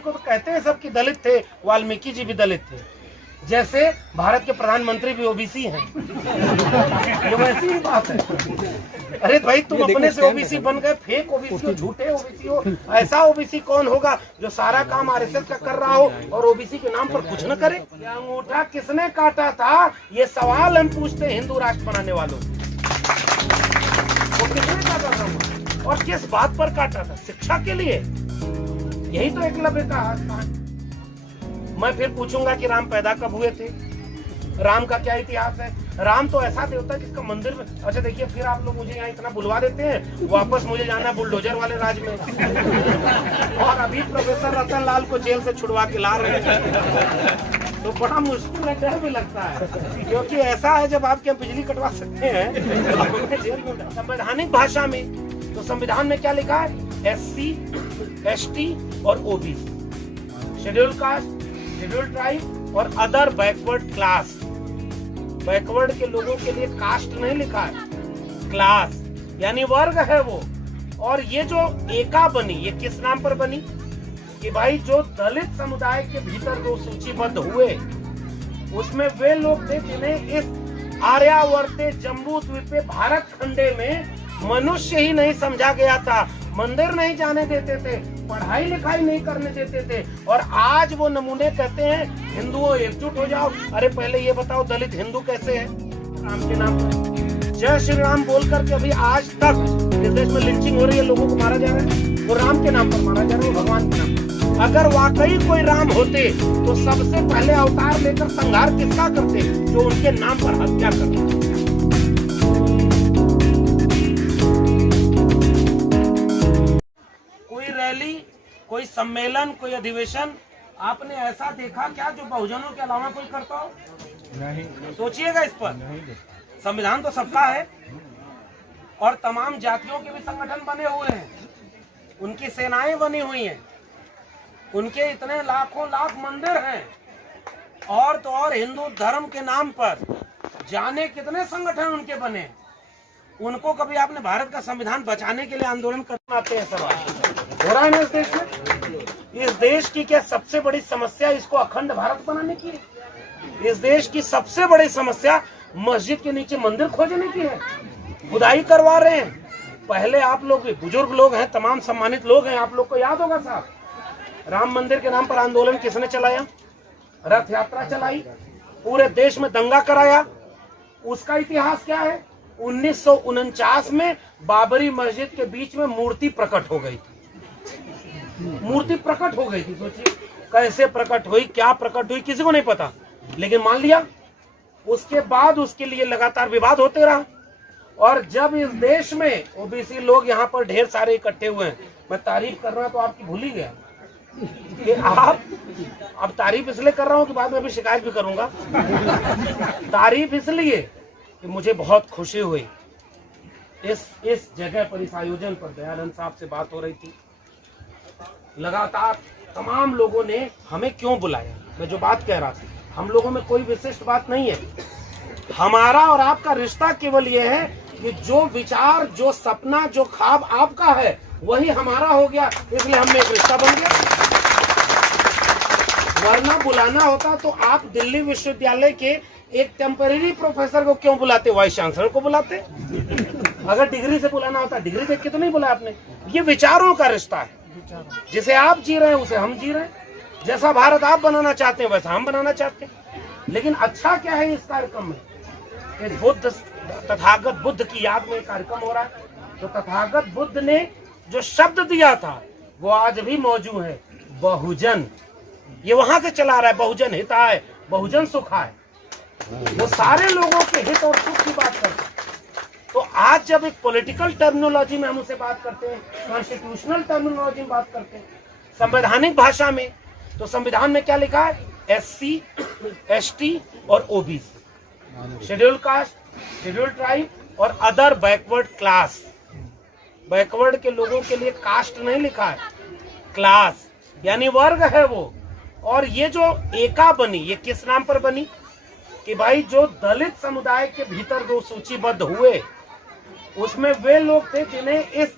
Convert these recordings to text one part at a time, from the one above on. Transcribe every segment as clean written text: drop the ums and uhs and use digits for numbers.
को तो कहते हैं सब कि दलित थे, वाल्मीकि जी भी दलित थे, जैसे भारत के प्रधानमंत्री भी ओबीसी हैं। ये वैसी ही बात है। अरे भाई तुम अपने से ओबीसी बन गए, फेक ओबीसी हो, झूठे ओबीसी हो। ऐसा ओबीसी कौन होगा जो सारा काम आरएसएस का कर रहा हो और ओबीसी के नाम पर कुछ न करे? अंगूठा किसने काटा था, ये सवाल हम पूछते हैं हिंदू राष्ट्र बनाने वालों से। वो किसने काटा था और किस बात पर काटा था? शिक्षा के लिए। यही तो एकलव्य का स्थान। मैं फिर पूछूंगा कि राम पैदा कब हुए थे, राम का क्या इतिहास है? राम तो ऐसा देवता है जिसका मंदिर में, अच्छा देखिए फिर आप लोग मुझे यहाँ इतना बुलवा देते हैं, वापस मुझे जाना बुलडोजर वाले राज में। और अभी प्रोफेसर रतन लाल को जेल से छुड़वा के ला रहे हैं, तो बड़ा मुश्किल है, डर भी लगता है, क्योंकि ऐसा है जब आप क्या बिजली कटवा सकते हैं जेल में। संवैधानिक भाषा में तो संविधान में क्या लिखा है? SC, ST और OBC, schedule caste, schedule tribe और अदर बैकवर्ड क्लास। बैकवर्ड के लोगों के लिए कास्ट नहीं लिखा है, क्लास यानी वर्ग है वो। और ये जो एका बनी, ये किस नाम पर बनी कि भाई जो दलित समुदाय के भीतर जो सूचीबद्ध हुए उसमें वे लोग थे जिन्हें इस आर्यावर्ते जम्बू द्वीपे भारत खंडे में मनुष्य ही नहीं समझा गया था, मंदिर नहीं जाने देते थे, पढ़ाई लिखाई नहीं करने देते थे। और आज वो नमूने कहते हैं हिंदुओं एकजुट हो जाओ। अरे पहले ये बताओ दलित हिंदू कैसे है? राम के नाम पर जय श्री राम बोल करके अभी आज तक इस देश में लिंचिंग हो रही है, लोगों को मारा जा रहा है। वो राम के नाम पर मारा जा रहा है, भगवान के नाम पर। अगर वाकई कोई राम होते तो सबसे पहले अवतार लेकर संहार किसका करते? जो उनके नाम पर हत्या करते। रैली, कोई सम्मेलन, कोई अधिवेशन आपने ऐसा देखा क्या जो बहुजनों के अलावा कोई करता हो? नहीं। सोचिएगा इस पर। संविधान तो सबका है और तमाम जातियों के भी संगठन बने हुए हैं, उनकी सेनाएं बनी हुई हैं, उनके इतने लाखों लाख मंदिर हैं, और तो और हिंदू धर्म के नाम पर जाने कितने संगठन उनके बने। उनको कभी आपने भारत का संविधान बचाने के लिए आंदोलन करना आते हैं? सवाल हो रहा है ना इस देश में? इस देश की क्या सबसे बड़ी समस्या इसको अखंड भारत बनाने की है? इस देश की सबसे बड़ी समस्या मस्जिद के नीचे मंदिर खोजने की है, खुदाई करवा रहे हैं। पहले आप लोग भी बुजुर्ग लोग हैं, तमाम सम्मानित लोग हैं, आप लोग को याद होगा साहब, राम मंदिर के नाम पर आंदोलन किसने चलाया? रथ यात्रा चलाई, पूरे देश में दंगा कराया। उसका इतिहास क्या है? 1949 में बाबरी मस्जिद के बीच में मूर्ति प्रकट हो गई थी। मूर्ति प्रकट हो गई थी, सोचिए कैसे प्रकट हुई, क्या प्रकट हुई, किसी को नहीं पता, लेकिन मान लिया। उसके बाद उसके लिए लगातार विवाद होते रहा। और जब इस देश में ओबीसी लोग यहाँ पर ढेर सारे इकट्ठे हुए हैं, मैं तारीफ कर रहा तो आपकी भूल ही गया कि आप, अब तारीफ इसलिए कर रहा हूँ कि बाद में भी शिकायत भी करूंगा। तारीफ इसलिए कि मुझे बहुत खुशी हुई इस जगह पर, इस आयोजन पर दयानंद साहब से बात हो रही थी। लगातार तमाम लोगों ने हमें क्यों बुलाया, मैं जो बात कह रहा था, हम लोगों में कोई विशिष्ट बात नहीं है। हमारा और आपका रिश्ता केवल ये है कि जो विचार, जो सपना, जो ख्वाब आपका है वही हमारा हो गया, इसलिए हमें एक रिश्ता बन गया। वरना बुलाना होता तो आप दिल्ली विश्वविद्यालय के एक टेम्परेरी प्रोफेसर को क्यों बुलाते, वाइस चांसलर को बुलाते। अगर डिग्री से बुलाना होता, डिग्री देख के तो नहीं बुलाया आपने। ये विचारों का रिश्ता है, जिसे आप जी रहे हैं उसे हम जी रहे हैं। जैसा भारत आप बनाना चाहते हैं वैसा हम बनाना चाहते हैं। लेकिन अच्छा क्या है इस कार्यक्रम में, तथागत बुद्ध की याद में कार्यक्रम हो रहा है। तो तथागत बुद्ध ने जो शब्द दिया था वो आज भी मौजूद है, बहुजन। ये वहां से चला रहा है, बहुजन हिताय बहुजन सुखाय। वो सारे लोगों के हित और सुख की बात करते हैं। तो आज जब एक पॉलिटिकल टर्मिनोलॉजी में हम उसे बात करते हैं, कॉन्स्टिट्यूशनल टर्मिनोलॉजी में बात करते हैं, संवैधानिक भाषा में, तो संविधान में क्या लिखा है? SC, ST और OBC, schedule caste, schedule tribe और अदर बैकवर्ड क्लास। बैकवर्ड के लोगों के लिए कास्ट नहीं लिखा है, क्लास यानी वर्ग है वो। और ये जो एका बनी, ये किस नाम पर बनी कि भाई जो दलित समुदाय के भीतर जो सूचीबद्ध हुए उसमें वे लोग थे जिन्हें इस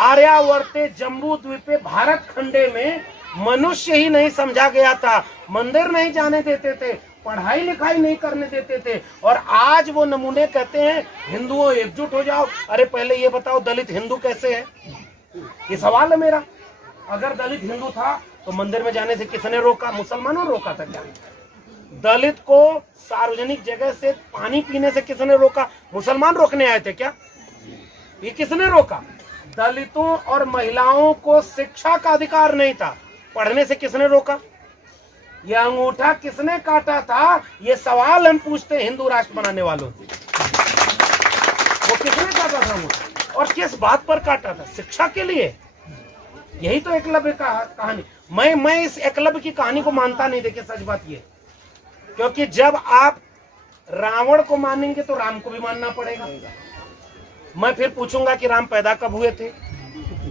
आर्यावर्ते जम्बू द्वीपे भारत खंडे में मनुष्य ही नहीं समझा गया था, मंदिर नहीं जाने देते थे, पढ़ाई लिखाई नहीं करने देते थे, और आज वो नमूने कहते हैं हिंदुओं एकजुट हो जाओ। अरे पहले ये बताओ दलित हिंदू कैसे है, ये सवाल है मेरा। अगर दलित हिंदू था तो मंदिर में जाने से किसने रोका? मुसलमानों रोका था क्या? दलित को सार्वजनिक जगह से पानी पीने से किसने रोका? मुसलमान रोकने आए थे क्या? ये किसने रोका? दलितों और महिलाओं को शिक्षा का अधिकार नहीं था, पढ़ने से किसने रोका? ये अंगूठा किसने काटा था? ये सवाल हम पूछते हैं हिंदू राष्ट्र बनाने वालों से। वो किसने काटा था अंगूठा और किस बात पर काटा था? शिक्षा के लिए। यही तो एकलव्य का कहानी। मैं इस एकलव्य की कहानी को मानता नहीं। देखिए सच बात ये, क्योंकि जब आप रावण को मानेंगे तो राम को भी मानना पड़ेगा। मैं फिर पूछूंगा कि राम पैदा कब हुए थे,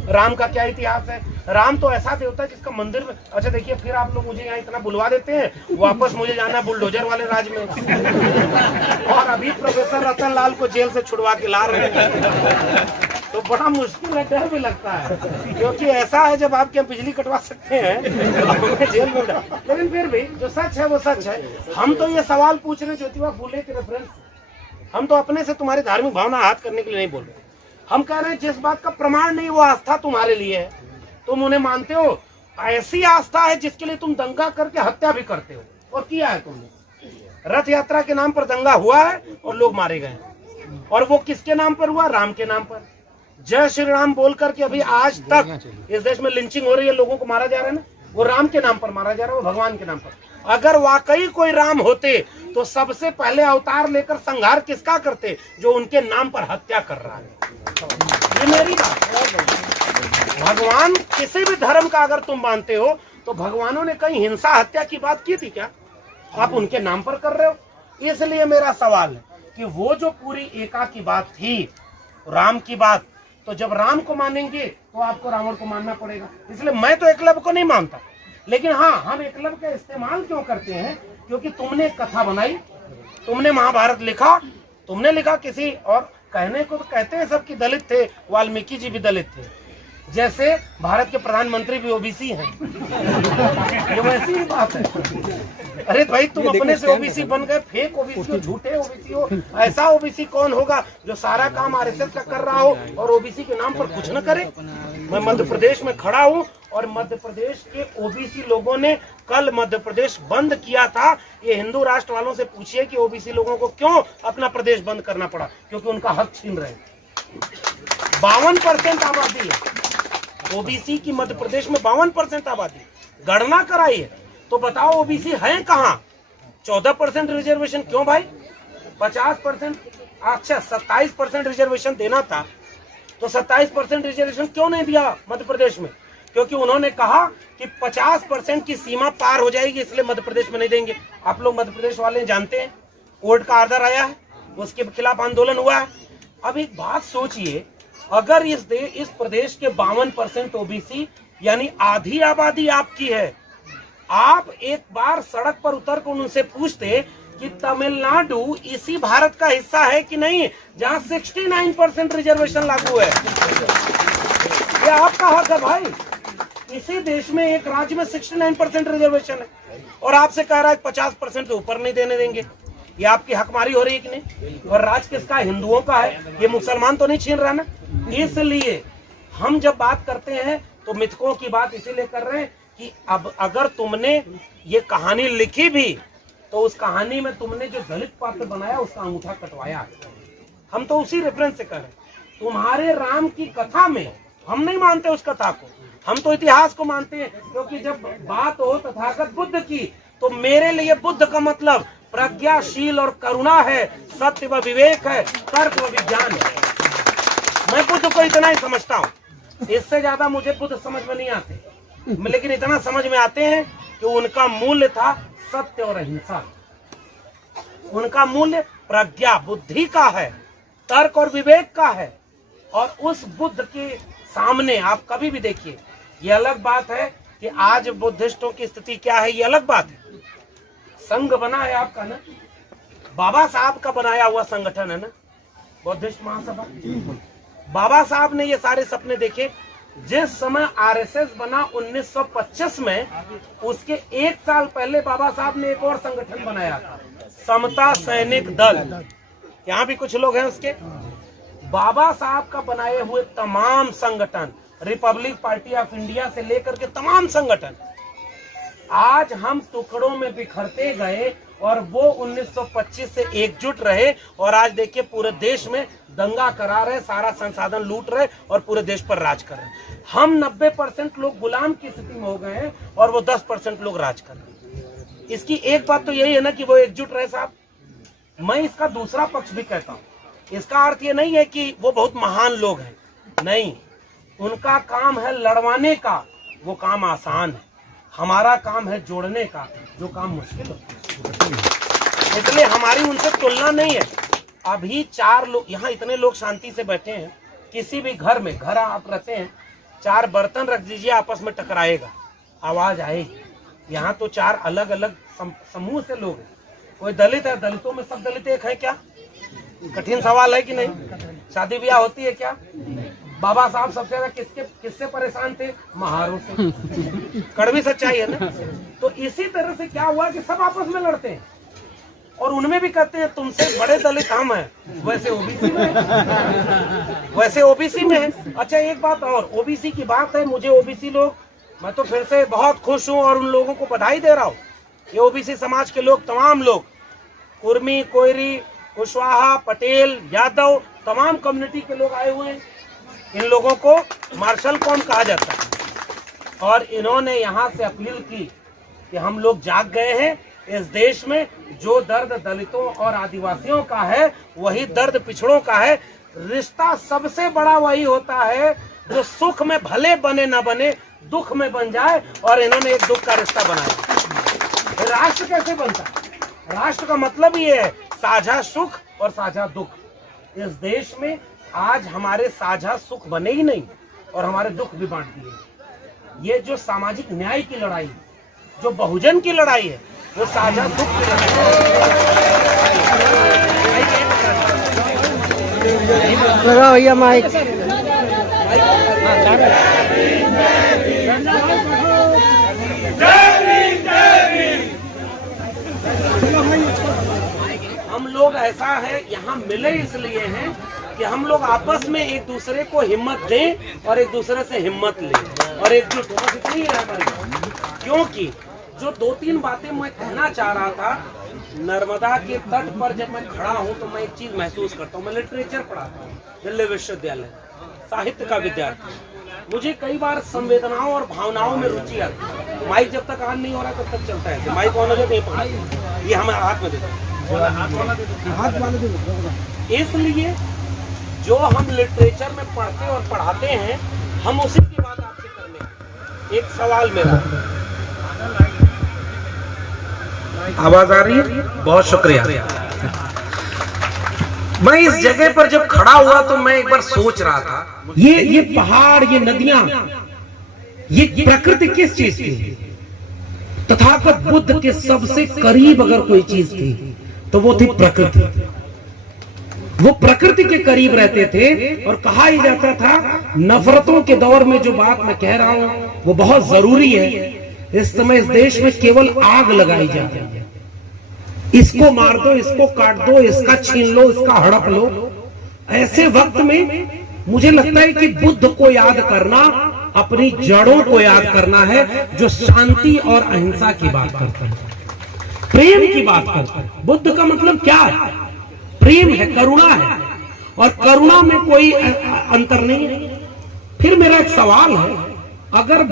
राम का क्या इतिहास है? राम तो ऐसा देवता है जिसका मंदिर में। अच्छा देखिए, फिर आप लोग मुझे यहाँ इतना बुलवा देते हैं, वापस मुझे जाना है बुलडोजर वाले राज में। और अभी प्रोफेसर रतन लाल को जेल से छुड़वा के ला रहे हैं, तो बड़ा मुश्किल है, डर भी लगता है, क्योंकि ऐसा है जब आप क्या बिजली कटवा सकते हैं जेल में। लेकिन फिर भी जो सच है वो सच है। हम तो ये सवाल पूछ रहे ज्योतिबा फूले के रेफरेंस, हम तो अपने से तुम्हारी धार्मिक भावना आहत करने के लिए नहीं बोल रहे। हम कह रहे हैं जिस बात का प्रमाण नहीं वो आस्था तुम्हारे लिए है, तुम उन्हें मानते हो। ऐसी आस्था है जिसके लिए तुम दंगा करके हत्या भी करते हो, और किया है तुमने। रथ यात्रा के नाम पर दंगा हुआ है और लोग मारे गए, और वो किसके नाम पर हुआ? राम के नाम पर। जय श्री राम बोल करके अभी आज तक इस देश में लिंचिंग हो रही है, लोगों को मारा जा रहा है ना, वो राम के नाम पर मारा जा रहा है, वो भगवान के नाम पर। अगर वाकई कोई राम होते तो सबसे पहले अवतार लेकर संहार किसका करते? जो उनके नाम पर हत्या कर रहा है। ये मेरी बात है। भगवान किसी भी धर्म का अगर तुम मानते हो तो भगवानों ने कहीं हिंसा हत्या की बात की थी क्या? आप उनके नाम पर कर रहे हो। इसलिए मेरा सवाल है कि वो जो पूरी एका की बात थी, राम की बात, तो जब राम को मानेंगे तो आपको रावण को मानना पड़ेगा। इसलिए मैं तो एकलव्य को नहीं मानता, लेकिन हाँ, हम एकलव्य का इस्तेमाल क्यों करते हैं? क्योंकि तुमने कथा बनाई, तुमने महाभारत लिखा, तुमने लिखा किसी और कहने को तो कहते हैं सब कि दलित थे, वाल्मीकि जी भी दलित थे, जैसे भारत के प्रधानमंत्री भी ओबीसी हैं। ये वैसी ही बात है। अरे भाई, तुम अपने से ओबीसी बन गए, फेक ओबीसी हो, झूठे ओबीसी हो। ऐसा ओबीसी कौन होगा जो सारा काम आरएसएस का कर रहा हो और ओबीसी के नाम पर कुछ न करे? मैं मध्य प्रदेश में खड़ा हूँ और मध्य प्रदेश के ओबीसी लोगों ने कल मध्य प्रदेश बंद किया था। ये हिंदू राष्ट्र वालों से पूछिए कि ओबीसी लोगों को क्यों अपना प्रदेश बंद करना पड़ा? क्योंकि उनका हक छीन रहे। 52% आबादी है ओबीसी की मध्य प्रदेश में, 52% आबादी। गणना कराइए तो बताओ ओबीसी है कहाँ? 14% रिजर्वेशन क्यों भाई? 50%, अच्छा 27% रिजर्वेशन देना था, तो 27% रिजर्वेशन क्यों नहीं दिया मध्य प्रदेश में? क्योंकि उन्होंने कहा कि 50% की सीमा पार हो जाएगी, इसलिए मध्य प्रदेश में नहीं देंगे। आप लोग मध्य प्रदेश वाले जानते हैं, कोर्ट का आर्डर आया है, उसके खिलाफ आंदोलन हुआ है। अब एक बात सोचिए, अगर इस प्रदेश के 52% ओबीसी यानी आधी आबादी आपकी है, आप एक बार सड़क पर उतर कर उनसे पूछते कि तमिलनाडु इसी भारत का हिस्सा है कि नहीं जहां 69% रिजर्वेशन लागू है। ये आपका हक है भाई। इसी देश में एक राज्य में 69% रिजर्वेशन है और आपसे कह रहा है 50% से ऊपर नहीं देने देंगे। ये आपकी हकमारी हो रही है कि नहीं? और राज किसका? हिंदुओं का है। ये मुसलमान तो नहीं छीन रहा ना। इसलिए हम जब बात करते हैं तो मिथकों की बात इसीलिए कर रहे हैं कि अब अगर तुमने ये कहानी लिखी भी तो उस कहानी में तुमने जो दलित पात्र बनाया उसका अंगूठा कटवाया। हम तो उसी रेफरेंस से कर रहे हैं। तुम्हारे राम की कथा में हम नहीं मानते उस कथा को, हम तो इतिहास को मानते हैं। क्योंकि जब बात हो तथागत बुद्ध की तो मेरे लिए बुद्ध का मतलब प्रज्ञाशील और करुणा है, सत्य व विवेक है, तर्क व विज्ञान है। मैं बुद्ध को इतना ही समझता हूँ, इससे ज्यादा मुझे बुद्ध समझ में नहीं आते, लेकिन इतना समझ में आते हैं कि उनका मूल्य था सत्य और अहिंसा। उनका मूल्य प्रज्ञा बुद्धि का है, तर्क और विवेक का है। और उस बुद्ध के सामने आप कभी भी देखिए, ये अलग बात है कि आज बुद्धिस्टों की स्थिति क्या है, ये अलग बात है। संघ बना है आपका ना, बाबा साहब का बनाया हुआ संगठन है ना, बुद्धिस्ट महासभा। बाबा साहब ने ये सारे सपने देखे जिस समय आरएसएस बना 1925 में, उसके 1 साल पहले बाबा साहब ने एक और संगठन बनाया था, समता सैनिक दल। यहाँ भी कुछ लोग हैं उसके। बाबा साहब का बनाए हुए तमाम संगठन, रिपब्लिक पार्टी ऑफ इंडिया से लेकर के तमाम संगठन, आज हम टुकड़ों में बिखरते गए और वो 1925 से एकजुट रहे, और आज देखिए पूरे देश में दंगा करा रहे, सारा संसाधन लूट रहे और पूरे देश पर राज कर रहे। हम 90% लोग गुलाम की स्थिति में हो गए हैं और वो 10% लोग राज कर रहे हैं। इसकी एक बात तो यही है ना कि वो एकजुट रहे साहब। मैं इसका दूसरा पक्ष भी कहता हूँ। इसका अर्थ ये नहीं है कि वो बहुत महान लोग हैं, नहीं, उनका काम है लड़वाने का, वो काम आसान है। हमारा काम है जोड़ने का, जो काम मुश्किल होता है। इसलिए हमारी उनसे तुलना नहीं है। अभी 4 लोग यहाँ, इतने लोग शांति से बैठे हैं। किसी भी घर में, घर आप रहते हैं, 4 बर्तन रख दीजिए, आपस में टकराएगा, आवाज आएगी। यहाँ तो 4 अलग अलग समूह से लोग हैं। कोई दलित है, दलितों में सब दलित एक है क्या? कठिन सवाल है कि नहीं? शादी ब्याह होती है क्या? बाबा साहब सबसे ज्यादा किससे परेशान थे? महारों से। कड़वी सच्चाई है ना। तो इसी तरह से क्या हुआ कि सब आपस में लड़ते हैं और उनमें भी कहते हैं तुमसे बड़े दलित हम हैं, वैसे ओबीसी में है, वैसे ओबीसी में है। अच्छा एक बात और, ओबीसी की बात है, मुझे ओबीसी लोग, मैं तो फिर से बहुत खुश हूँ और उन लोगों को बधाई दे रहा हूँ। ये ओबीसी समाज के लोग, तमाम लोग, कुर्मी, कोयरी, कुशवाहा, पटेल, यादव, तमाम कम्युनिटी के लोग आए हुए हैं। इन लोगों को मार्शल कौम कहा जाता है और इन्होंने यहाँ से अपील की कि हम लोग जाग गए हैं। इस देश में जो दर्द दलितों और आदिवासियों का है, वही दर्द पिछड़ों का है। रिश्ता सबसे बड़ा वही होता है जो सुख में भले बने ना बने, दुख में बन जाए, और इन्होंने एक दुख का रिश्ता बनाया। राष्ट्र कैसे बनता है? राष्ट्र का मतलब ये है साझा सुख और साझा दुख। इस देश में आज हमारे साझा सुख बने ही नहीं और हमारे दुख भी बांट दिए। ये जो सामाजिक न्याय की लड़ाई, जो बहुजन की लड़ाई है, वो साझा दुख की लड़ाई। भैया माइक। हम लोग ऐसा है, यहाँ मिले इसलिए हैं कि हम लोग आपस में एक दूसरे को हिम्मत दें और एक दूसरे से हिम्मत लें और एकजुट हो। इतनी है हमारी। क्योंकि जो 2-3 बातें मैं कहना चाह रहा था, नर्मदा के तट पर जब मैं खड़ा हूँ तो मैं एक चीज महसूस करता हूँ। मैं लिटरेचर पढ़ाता हूँ दिल्ली विश्वविद्यालय, साहित्य का विद्यार्थी। मुझे कई बार संवेदनाओं और भावनाओं में रुचि आती है। माइक जब तक ऑन नहीं हो रहा तब तक चलता है। माइक ऑन हो जाए नहीं पकड़ा, ये हमारे हाथ में देता। इसलिए जो हम लिटरेचर में पढ़ते और पढ़ाते हैं, हम उसी की बात आपसे करने। एक सवाल मेरा, आवाज आ रही है? बहुत शुक्रिया। मैं इस जगह पर जब खड़ा हुआ तो मैं एक बार सोच रहा था, ये पहाड़, ये नदियां, ये प्रकृति किस चीज की? तथागत बुद्ध के सबसे करीब अगर कोई चीज थी तो वो थी प्रकृति। वो प्रकृति के करीब रहते थे और कहा ही जाता था, नफरतों के दौर में जो बात मैं कह रहा हूं वो बहुत जरूरी है। इस समय इस देश में केवल आग लगाई जाती है। इसको मार दो, इसको काट दो, इसका छीन लो, इसका हड़प लो। ऐसे वक्त में मुझे लगता है कि बुद्ध को याद करना, अपनी जड़ों को याद करना है, जो शांति और अहिंसा की बात करता है, प्रेम की बात करता है। बुद्ध का मतलब क्या है? प्रेम है, करुणा है, और करुणा में कोई अंतर नहीं है। फिर मेरा एक सवाल है, अगर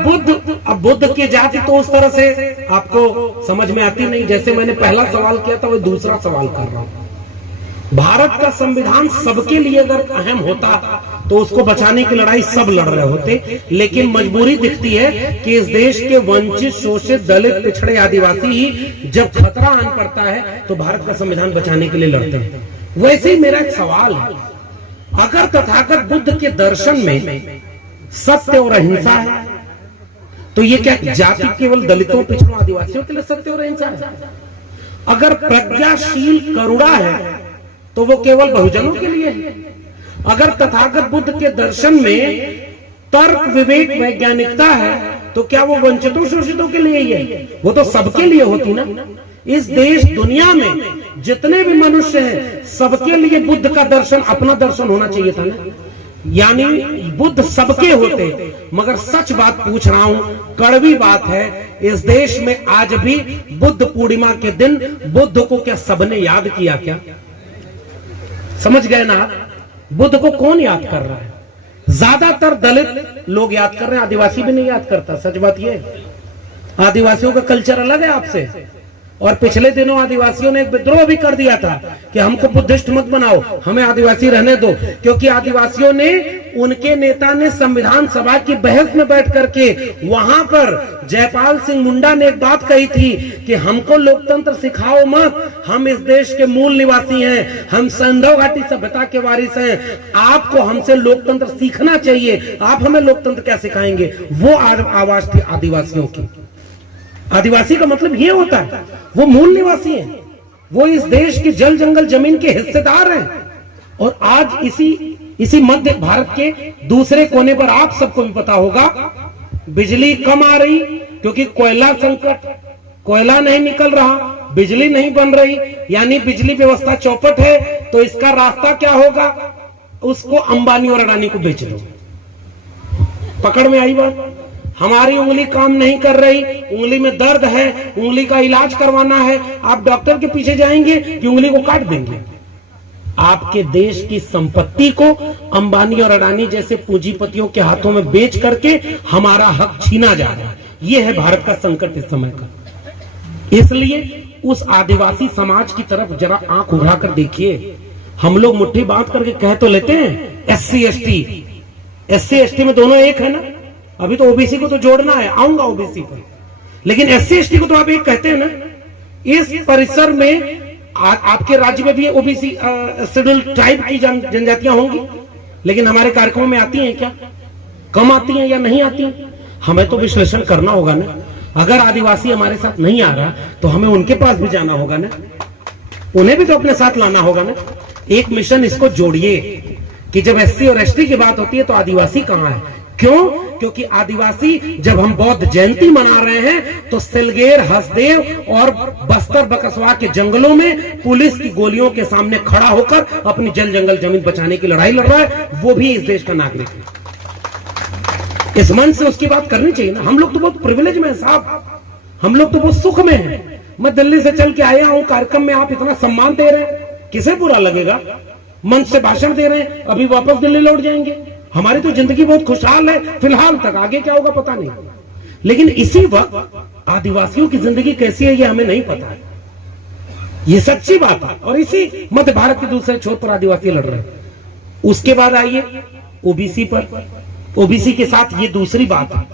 बुद्ध की जाति तो उस तरह से आपको समझ में आती नहीं। जैसे मैंने पहला सवाल किया था, वो दूसरा सवाल कर रहा हूं। भारत का संविधान सबके लिए अगर अहम होता तो उसको बचाने की लड़ाई सब लड़ रहे होते, लेकिन मजबूरी दिखती है कि इस देश के वंचित, शोषित, दलित, पिछड़े, आदिवासी ही जब खतरा आन पड़ता है तो भारत का संविधान बचाने के लिए लड़ते हैं। वैसे ही मेरा एक सवाल है, अगर तथागत बुद्ध के दर्शन में सत्य और अहिंसा है तो ये क्या जाति केवल दलितों, पिछड़ों, आदिवासियों के लिए सत्य और अहिंसा है? अगर प्रज्ञाशील करुणा है तो वो केवल बहुजनों के लिए है? अगर तथागत बुद्ध के दर्शन में तर्क, विवेक, वैज्ञानिकता है तो क्या वो वंचितों शोषितों के लिए ही है? वो तो सबके लिए होती ना। इस देश दुनिया में जितने भी मनुष्य हैं सबके लिए बुद्ध का दर्शन अपना दर्शन होना चाहिए था ना। यानी बुद्ध सबके होते। मगर सच बात पूछ रहा हूं, कड़वी बात है, इस देश में आज भी बुद्ध पूर्णिमा के दिन बुद्ध को क्या सबने याद किया? क्या समझ गए ना? बुद्ध को कौन याद कर रहा है? ज्यादातर दलित लोग याद कर रहे हैं, आदिवासी भी नहीं याद करता। सच बात यह है, आदिवासियों का कल्चर अलग है आपसे। और पिछले दिनों आदिवासियों ने एक विद्रोह भी कर दिया था कि हमको बुद्धिस्ट मत बनाओ, हमें आदिवासी रहने दो। क्योंकि आदिवासियों ने, उनके नेता ने संविधान सभा की बहस में बैठ करके वहां पर जयपाल सिंह मुंडा ने एक बात कही थी कि हमको लोकतंत्र सिखाओ मत, हम इस देश के मूल निवासी हैं, हम सिंधु घाटी सभ्यता के वारिस हैं, आपको हमसे लोकतंत्र सीखना चाहिए, आप हमें लोकतंत्र क्या सिखाएंगे? वो आवाज थी आदिवासियों की। आदिवासी का मतलब ये होता है वो मूल निवासी हैं, वो इस देश की जल जंगल जमीन के हिस्सेदार हैं। और आज इसी मध्य भारत के दूसरे कोने पर आप सबको भी पता होगा बिजली कम आ रही क्योंकि कोयला संकट, कोयला नहीं निकल रहा, बिजली नहीं बन रही, यानी बिजली व्यवस्था चौपट है। तो इसका रास्ता क्या होगा? उसको अंबानी और अडानी को बेच दो। पकड़ में आई बात? हमारी उंगली काम नहीं कर रही, उंगली में दर्द है, उंगली का इलाज करवाना है, आप डॉक्टर के पीछे जाएंगे कि उंगली को काट देंगे? आपके देश की संपत्ति को अंबानी और अडानी जैसे पूंजीपतियों के हाथों में बेच करके हमारा हक छीना जा रहा है। यह है भारत का संकट इस समय का। इसलिए उस आदिवासी समाज की तरफ जरा आंख उठाकर देखिए। हम लोग मुट्ठी बांध करके कह तो लेते हैं एससी एसटी में दोनों एक है ना। अभी तो ओबीसी को तो जोड़ना है, आऊंगा ओबीसी पर, लेकिन एससी एसटी को तो आप एक कहते हैं ना। इस परिसर में आपके राज्य में भी ओबीसी शेड्यूल ट्राइब की जनजातियां होंगी, लेकिन हमारे कार्यक्रमों में आती हैं क्या? कम आती हैं या नहीं आती हैं? हमें तो विश्लेषण करना होगा ना। अगर आदिवासी हमारे साथ नहीं आ रहा तो हमें उनके पास भी जाना होगा ना, उन्हें भी तो अपने साथ लाना होगा ना। एक मिशन इसको जोड़िए कि जब एससी और एसटी की बात होती है तो आदिवासी कहां है? क्यों? क्योंकि आदिवासी जब हम बौद्ध जयंती मना रहे हैं तो सिलगेर, हसदेव और बस्तर बकसवा के जंगलों में पुलिस की गोलियों के सामने खड़ा होकर अपनी जल जंगल जमीन बचाने की लड़ाई लड़ रहा है। वो भी इस देश का नागरिक है। इस मन से उसकी बात करनी चाहिए ना। हम लोग तो बहुत प्रिविलेज में है साहब, हम लोग तो बहुत सुख में हैं। मैं दिल्ली से चल के आया हूं, कार्यक्रम में आप इतना सम्मान दे रहे हैं, किसे बुरा लगेगा? मंच से भाषण दे रहे हैं, अभी वापस दिल्ली लौट जाएंगे। हमारी तो जिंदगी बहुत खुशहाल है फिलहाल तक, आगे क्या होगा पता नहीं। लेकिन इसी वक्त आदिवासियों की जिंदगी कैसी है ये हमें नहीं पता है, ये सच्ची बात है। और इसी मध्य भारत के दूसरे छोर पर आदिवासी लड़ रहे हैं। उसके बाद आइए ओबीसी पर। ओबीसी के साथ ये दूसरी बात है,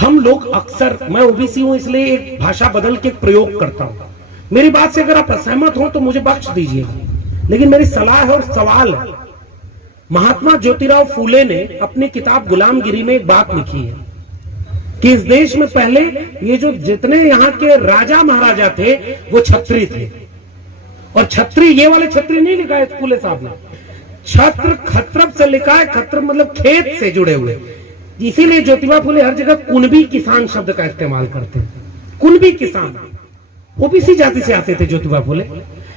हम लोग अक्सर, मैं ओबीसी हूं इसलिए एक भाषा बदल के प्रयोग करता हूं। मेरी बात से अगर आप असहमत हो तो मुझे बख्श दीजिएगा, लेकिन मेरी सलाह है और सवाल है। महात्मा ज्योतिराव फूले ने अपनी किताब गुलामगिरी में एक बात लिखी है कि इस देश में पहले ये जो जितने यहाँ के राजा महाराजा थे वो छत्री थे। और छत्री, ये वाले छत्री नहीं लिखा है फूले साहब ने, छत्र खत्रप से लिखा है। खत्र मतलब खेत से जुड़े हुए, इसीलिए ज्योतिबा फूले हर जगह कुणबी किसान शब्द का इस्तेमाल करते हैं। कुणबी किसान ओबीसी जाति से आते थे ज्योतिबा फूले।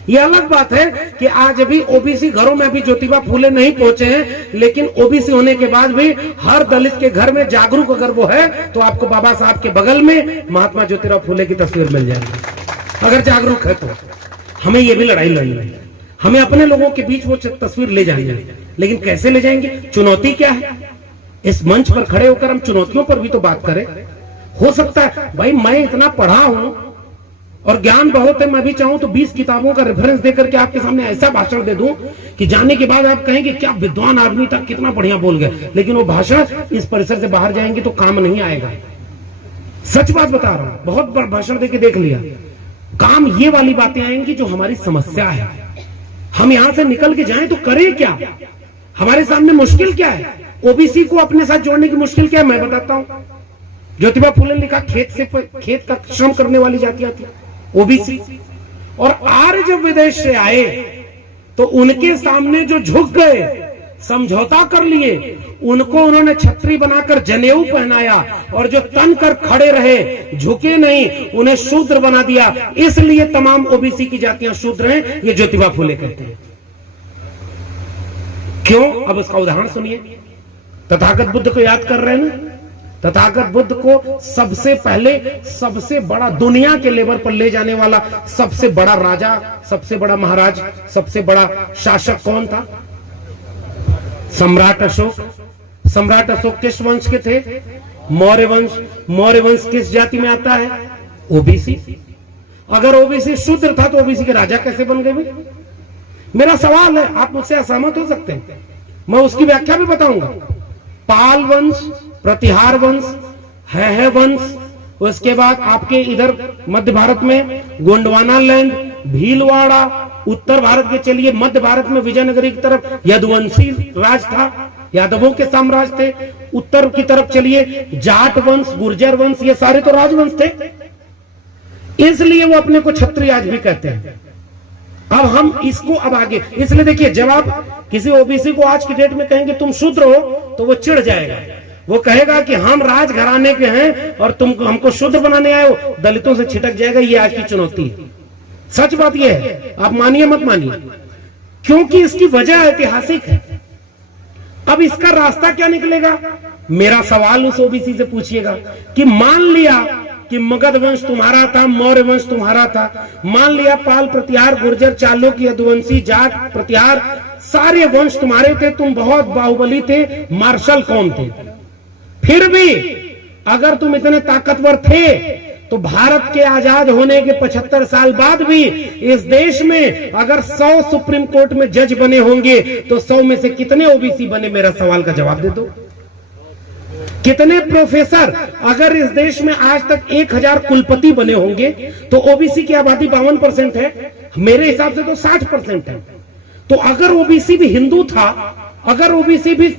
ये अलग बात है कि आज भी ओबीसी घरों में भी ज्योतिबा फूले नहीं पहुंचे हैं, लेकिन ओबीसी होने के बाद भी हर दलित के घर में जागरूक अगर वो है तो आपको बाबा साहब के बगल में महात्मा ज्योतिराव फूले की तस्वीर मिल जाएगी। अगर जागरूक है तो हमें ये भी लड़ाई लड़नी है, हमें अपने लोगों के बीच वो तस्वीर ले जानी है। लेकिन कैसे ले जाएंगे? चुनौती क्या है? इस मंच पर खड़े होकर हम चुनौतियों पर भी तो बात करें। हो सकता है भाई मैं इतना पढ़ा हूं और ज्ञान बहुत है, मैं भी चाहूं तो 20 किताबों का रेफरेंस देकर के आपके सामने ऐसा भाषण दे दूं कि जाने के बाद आप कहेंगे क्या विद्वान आदमी था, कितना बढ़िया बोल गए, लेकिन वो भाषण इस परिसर से बाहर जाएंगे तो काम नहीं आएगा। सच बात बता रहा हूं, बहुत बड़ा भाषण देके देख लिया, काम ये वाली बातें आएंगी जो हमारी समस्या है। हम यहां से निकल के जाएं तो करें क्या? हमारे सामने मुश्किल क्या है? ओबीसी को अपने साथ जोड़ने की मुश्किल क्या है मैं बताता हूं। ज्योतिबा फूले ने लिखा खेत का श्रम करने वाली जातियां थी ओबीसी, और आर्य जब विदेश से आए तो उनके सामने जो झुक गए समझौता कर लिए, उनको उन्होंने छत्री बनाकर जनेऊ पहनाया और जो तन कर खड़े रहे, झुके नहीं, उन्हें शूद्र बना दिया। इसलिए तमाम ओबीसी की जातियां शूद्र हैं, ये ज्योतिबा फुले कहते हैं। क्यों? अब उसका उदाहरण सुनिए। तथागत बुद्ध को याद कर रहे हैं ना? तथागत बुद्ध को सबसे पहले सबसे बड़ा दुनिया के लेवल पर ले जाने वाला सबसे बड़ा राजा, सबसे बड़ा महाराज, सबसे बड़ा शासक कौन था? सम्राट अशोक। सम्राट अशोक किस वंश के थे? मौर्य वंश। मौर्य वंश किस जाति में आता है? ओबीसी। अगर ओबीसी शूद्र था तो ओबीसी के राजा कैसे बन गए? मेरा सवाल है, आप मुझसे असहमत हो सकते हैं, मैं उसकी व्याख्या भी बताऊंगा। पाल वंश, प्रतिहार वंश, है वंश, उसके बाद आपके इधर मध्य भारत में गोंडवाना लैंड, भीलवाड़ा, उत्तर भारत के चलिए मध्य भारत में विजयनगरी की तरफ यदुवंशी राज था, यादवों के साम्राज्य थे। उत्तर की तरफ चलिए जाट वंश, गुर्जर वंश, ये सारे तो राजवंश थे, इसलिए वो अपने को क्षत्रिय आज भी कहते हैं। अब हम इसको अब आगे, इसलिए देखिए, जब आप किसी ओबीसी को आज की डेट में कहेंगे तुम शूद्र हो, तो वो चिढ़ जाएगा। वो कहेगा कि हम राजघराने के हैं और तुम हमको शूद्र बनाने आए हो, दलितों से छिटक जाएगा। ये आज की चुनौती है। सच बात यह है, आप मानिए मत मानिए, क्योंकि इसकी वजह ऐतिहासिक है। अब इसका रास्ता क्या निकलेगा? मेरा सवाल उस ओबीसी से पूछिएगा कि मान लिया कि मगध वंश तुम्हारा था, मौर्य वंश तुम्हारा था, मान लिया पाल, प्रतिहार, गुर्जर, चालुक्य, यदुवंशी, जाट, प्रतिहार, सारे वंश तुम्हारे थे, तुम बहुत बाहुबली थे, मार्शल कौन थे, फिर भी अगर तुम इतने ताकतवर थे तो भारत के आजाद होने के 75 साल बाद भी इस देश में अगर 100 सुप्रीम कोर्ट में जज बने होंगे तो 100 में से कितने ओबीसी बने? मेरा सवाल का जवाब दे दो। कितने प्रोफेसर, अगर इस देश में आज तक 1000 कुलपति बने होंगे तो ओबीसी की आबादी 52% है, मेरे हिसाब से तो 60% है। तो अगर ओबीसी भी हिंदू था, अगर ओबीसी भी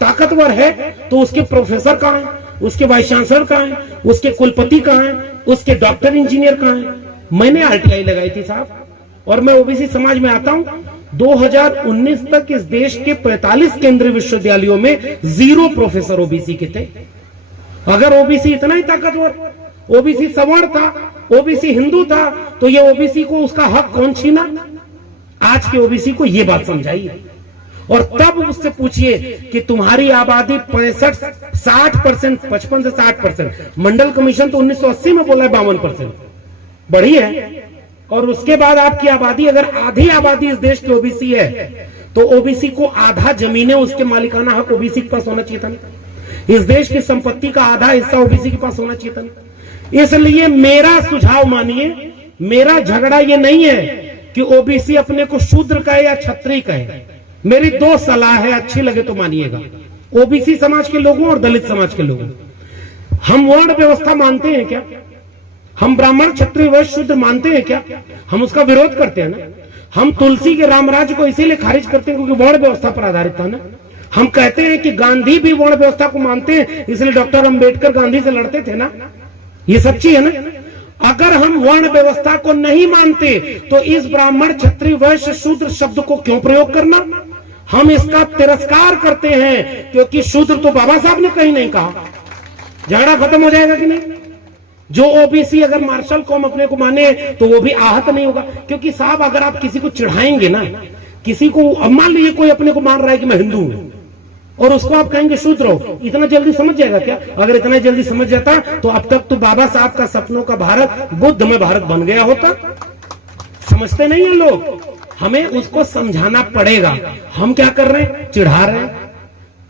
ताकतवर है, तो उसके प्रोफेसर कहां हैं, उसके वाइस चांसलर कहां हैं, उसके कुलपति कहां हैं, उसके डॉक्टर इंजीनियर कहां हैं? मैंने आरटीआई लगाई थी साहब, और मैं ओबीसी समाज में आता हूं। 2019 तक इस देश के 45 केंद्रीय विश्वविद्यालयों में 0 प्रोफेसर ओबीसी के थे। अगर ओबीसी इतना ही ताकतवर, ओबीसी सवर्ण था, ओबीसी हिंदू था, तो ये ओबीसी को उसका हक कौन छीना? आज के ओबीसी को ये बात समझाइए और तब उससे पूछिए कि तुम्हारी आबादी 60% 55 से 60%, मंडल कमीशन तो 1980 में बोला है 52% बढ़ी है, और उसके बाद आपकी आबादी अगर आधी आबादी इस देश की ओबीसी है तो ओबीसी को आधा जमीनें, उसके मालिकाना हक ओबीसी के पास होना चाहिए था। इस देश की संपत्ति का आधा हिस्सा ओबीसी के पास होना चाहिए था। इसलिए मेरा सुझाव मानिए, मेरा झगड़ा ये नहीं है कि ओबीसी अपने को शूद्र कहे या क्षत्रिय कहे। मेरी 2 सलाह है, अच्छी लगे तो मानिएगा। ओबीसी समाज के लोगों और दलित समाज के लोगों, हम वर्ण व्यवस्था मानते हैं क्या? हम ब्राह्मण, क्षत्रिय, वैश्य, शूद्र मानते हैं क्या? हम उसका विरोध करते हैं ना। हम तुलसी के रामराज्य को इसीलिए खारिज करते हैं क्योंकि वर्ण व्यवस्था पर आधारित था ना। हम कहते हैं कि गांधी भी वर्ण व्यवस्था को मानते हैं, इसलिए डॉक्टर अंबेडकर गांधी से लड़ते थे ना। ये सच्ची है ना। अगर हम वर्ण व्यवस्था को नहीं मानते तो इस ब्राह्मण, क्षत्रिय, वैश्य, शूद्र शब्द को क्यों प्रयोग करना? हम इसका तिरस्कार करते हैं क्योंकि शूद्र तो बाबा साहब ने कहीं नहीं कहा। झगड़ा खत्म हो जाएगा कि नहीं? जो ओबीसी अगर मार्शल कौम अपने को माने तो वो भी आहत नहीं होगा, क्योंकि साहब अगर आप किसी को चिढ़ाएंगे ना, किसी को, अब मान लीजिए कोई अपने को मान रहा है कि मैं हिंदू हूं और उसको आप कहेंगे शूद्र हो, इतना जल्दी समझ जाएगा क्या? अगर इतना जल्दी समझ जाता तो अब तक तो बाबा साहब का सपनों का भारत बुद्ध में भारत बन गया होता। समझते नहीं है लोग, हमें उसको समझाना पड़ेगा। हम क्या कर रहे हैं? चिढ़ा रहे हैं।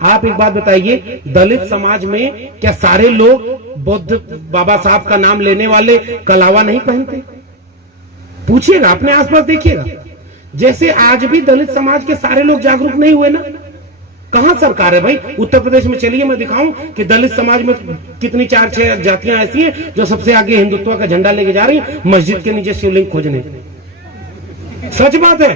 आप एक बात बताइए, दलित समाज में क्या सारे लोग बुद्ध बाबा साहब का नाम लेने वाले कलावा नहीं पहनते? पूछिएगा, अपने आसपास देखिएगा। जैसे आज भी दलित समाज के सारे लोग जागरूक नहीं हुए ना। कहां सरकार है भाई? उत्तर प्रदेश में चलिए, मैं दिखाऊं कि दलित समाज में कितनी 4-6 जातियां ऐसी हैं जो सबसे आगे हिंदुत्व का झंडा लेके जा रही हैं मस्जिद के नीचे शिवलिंग खोजने। सच बात है,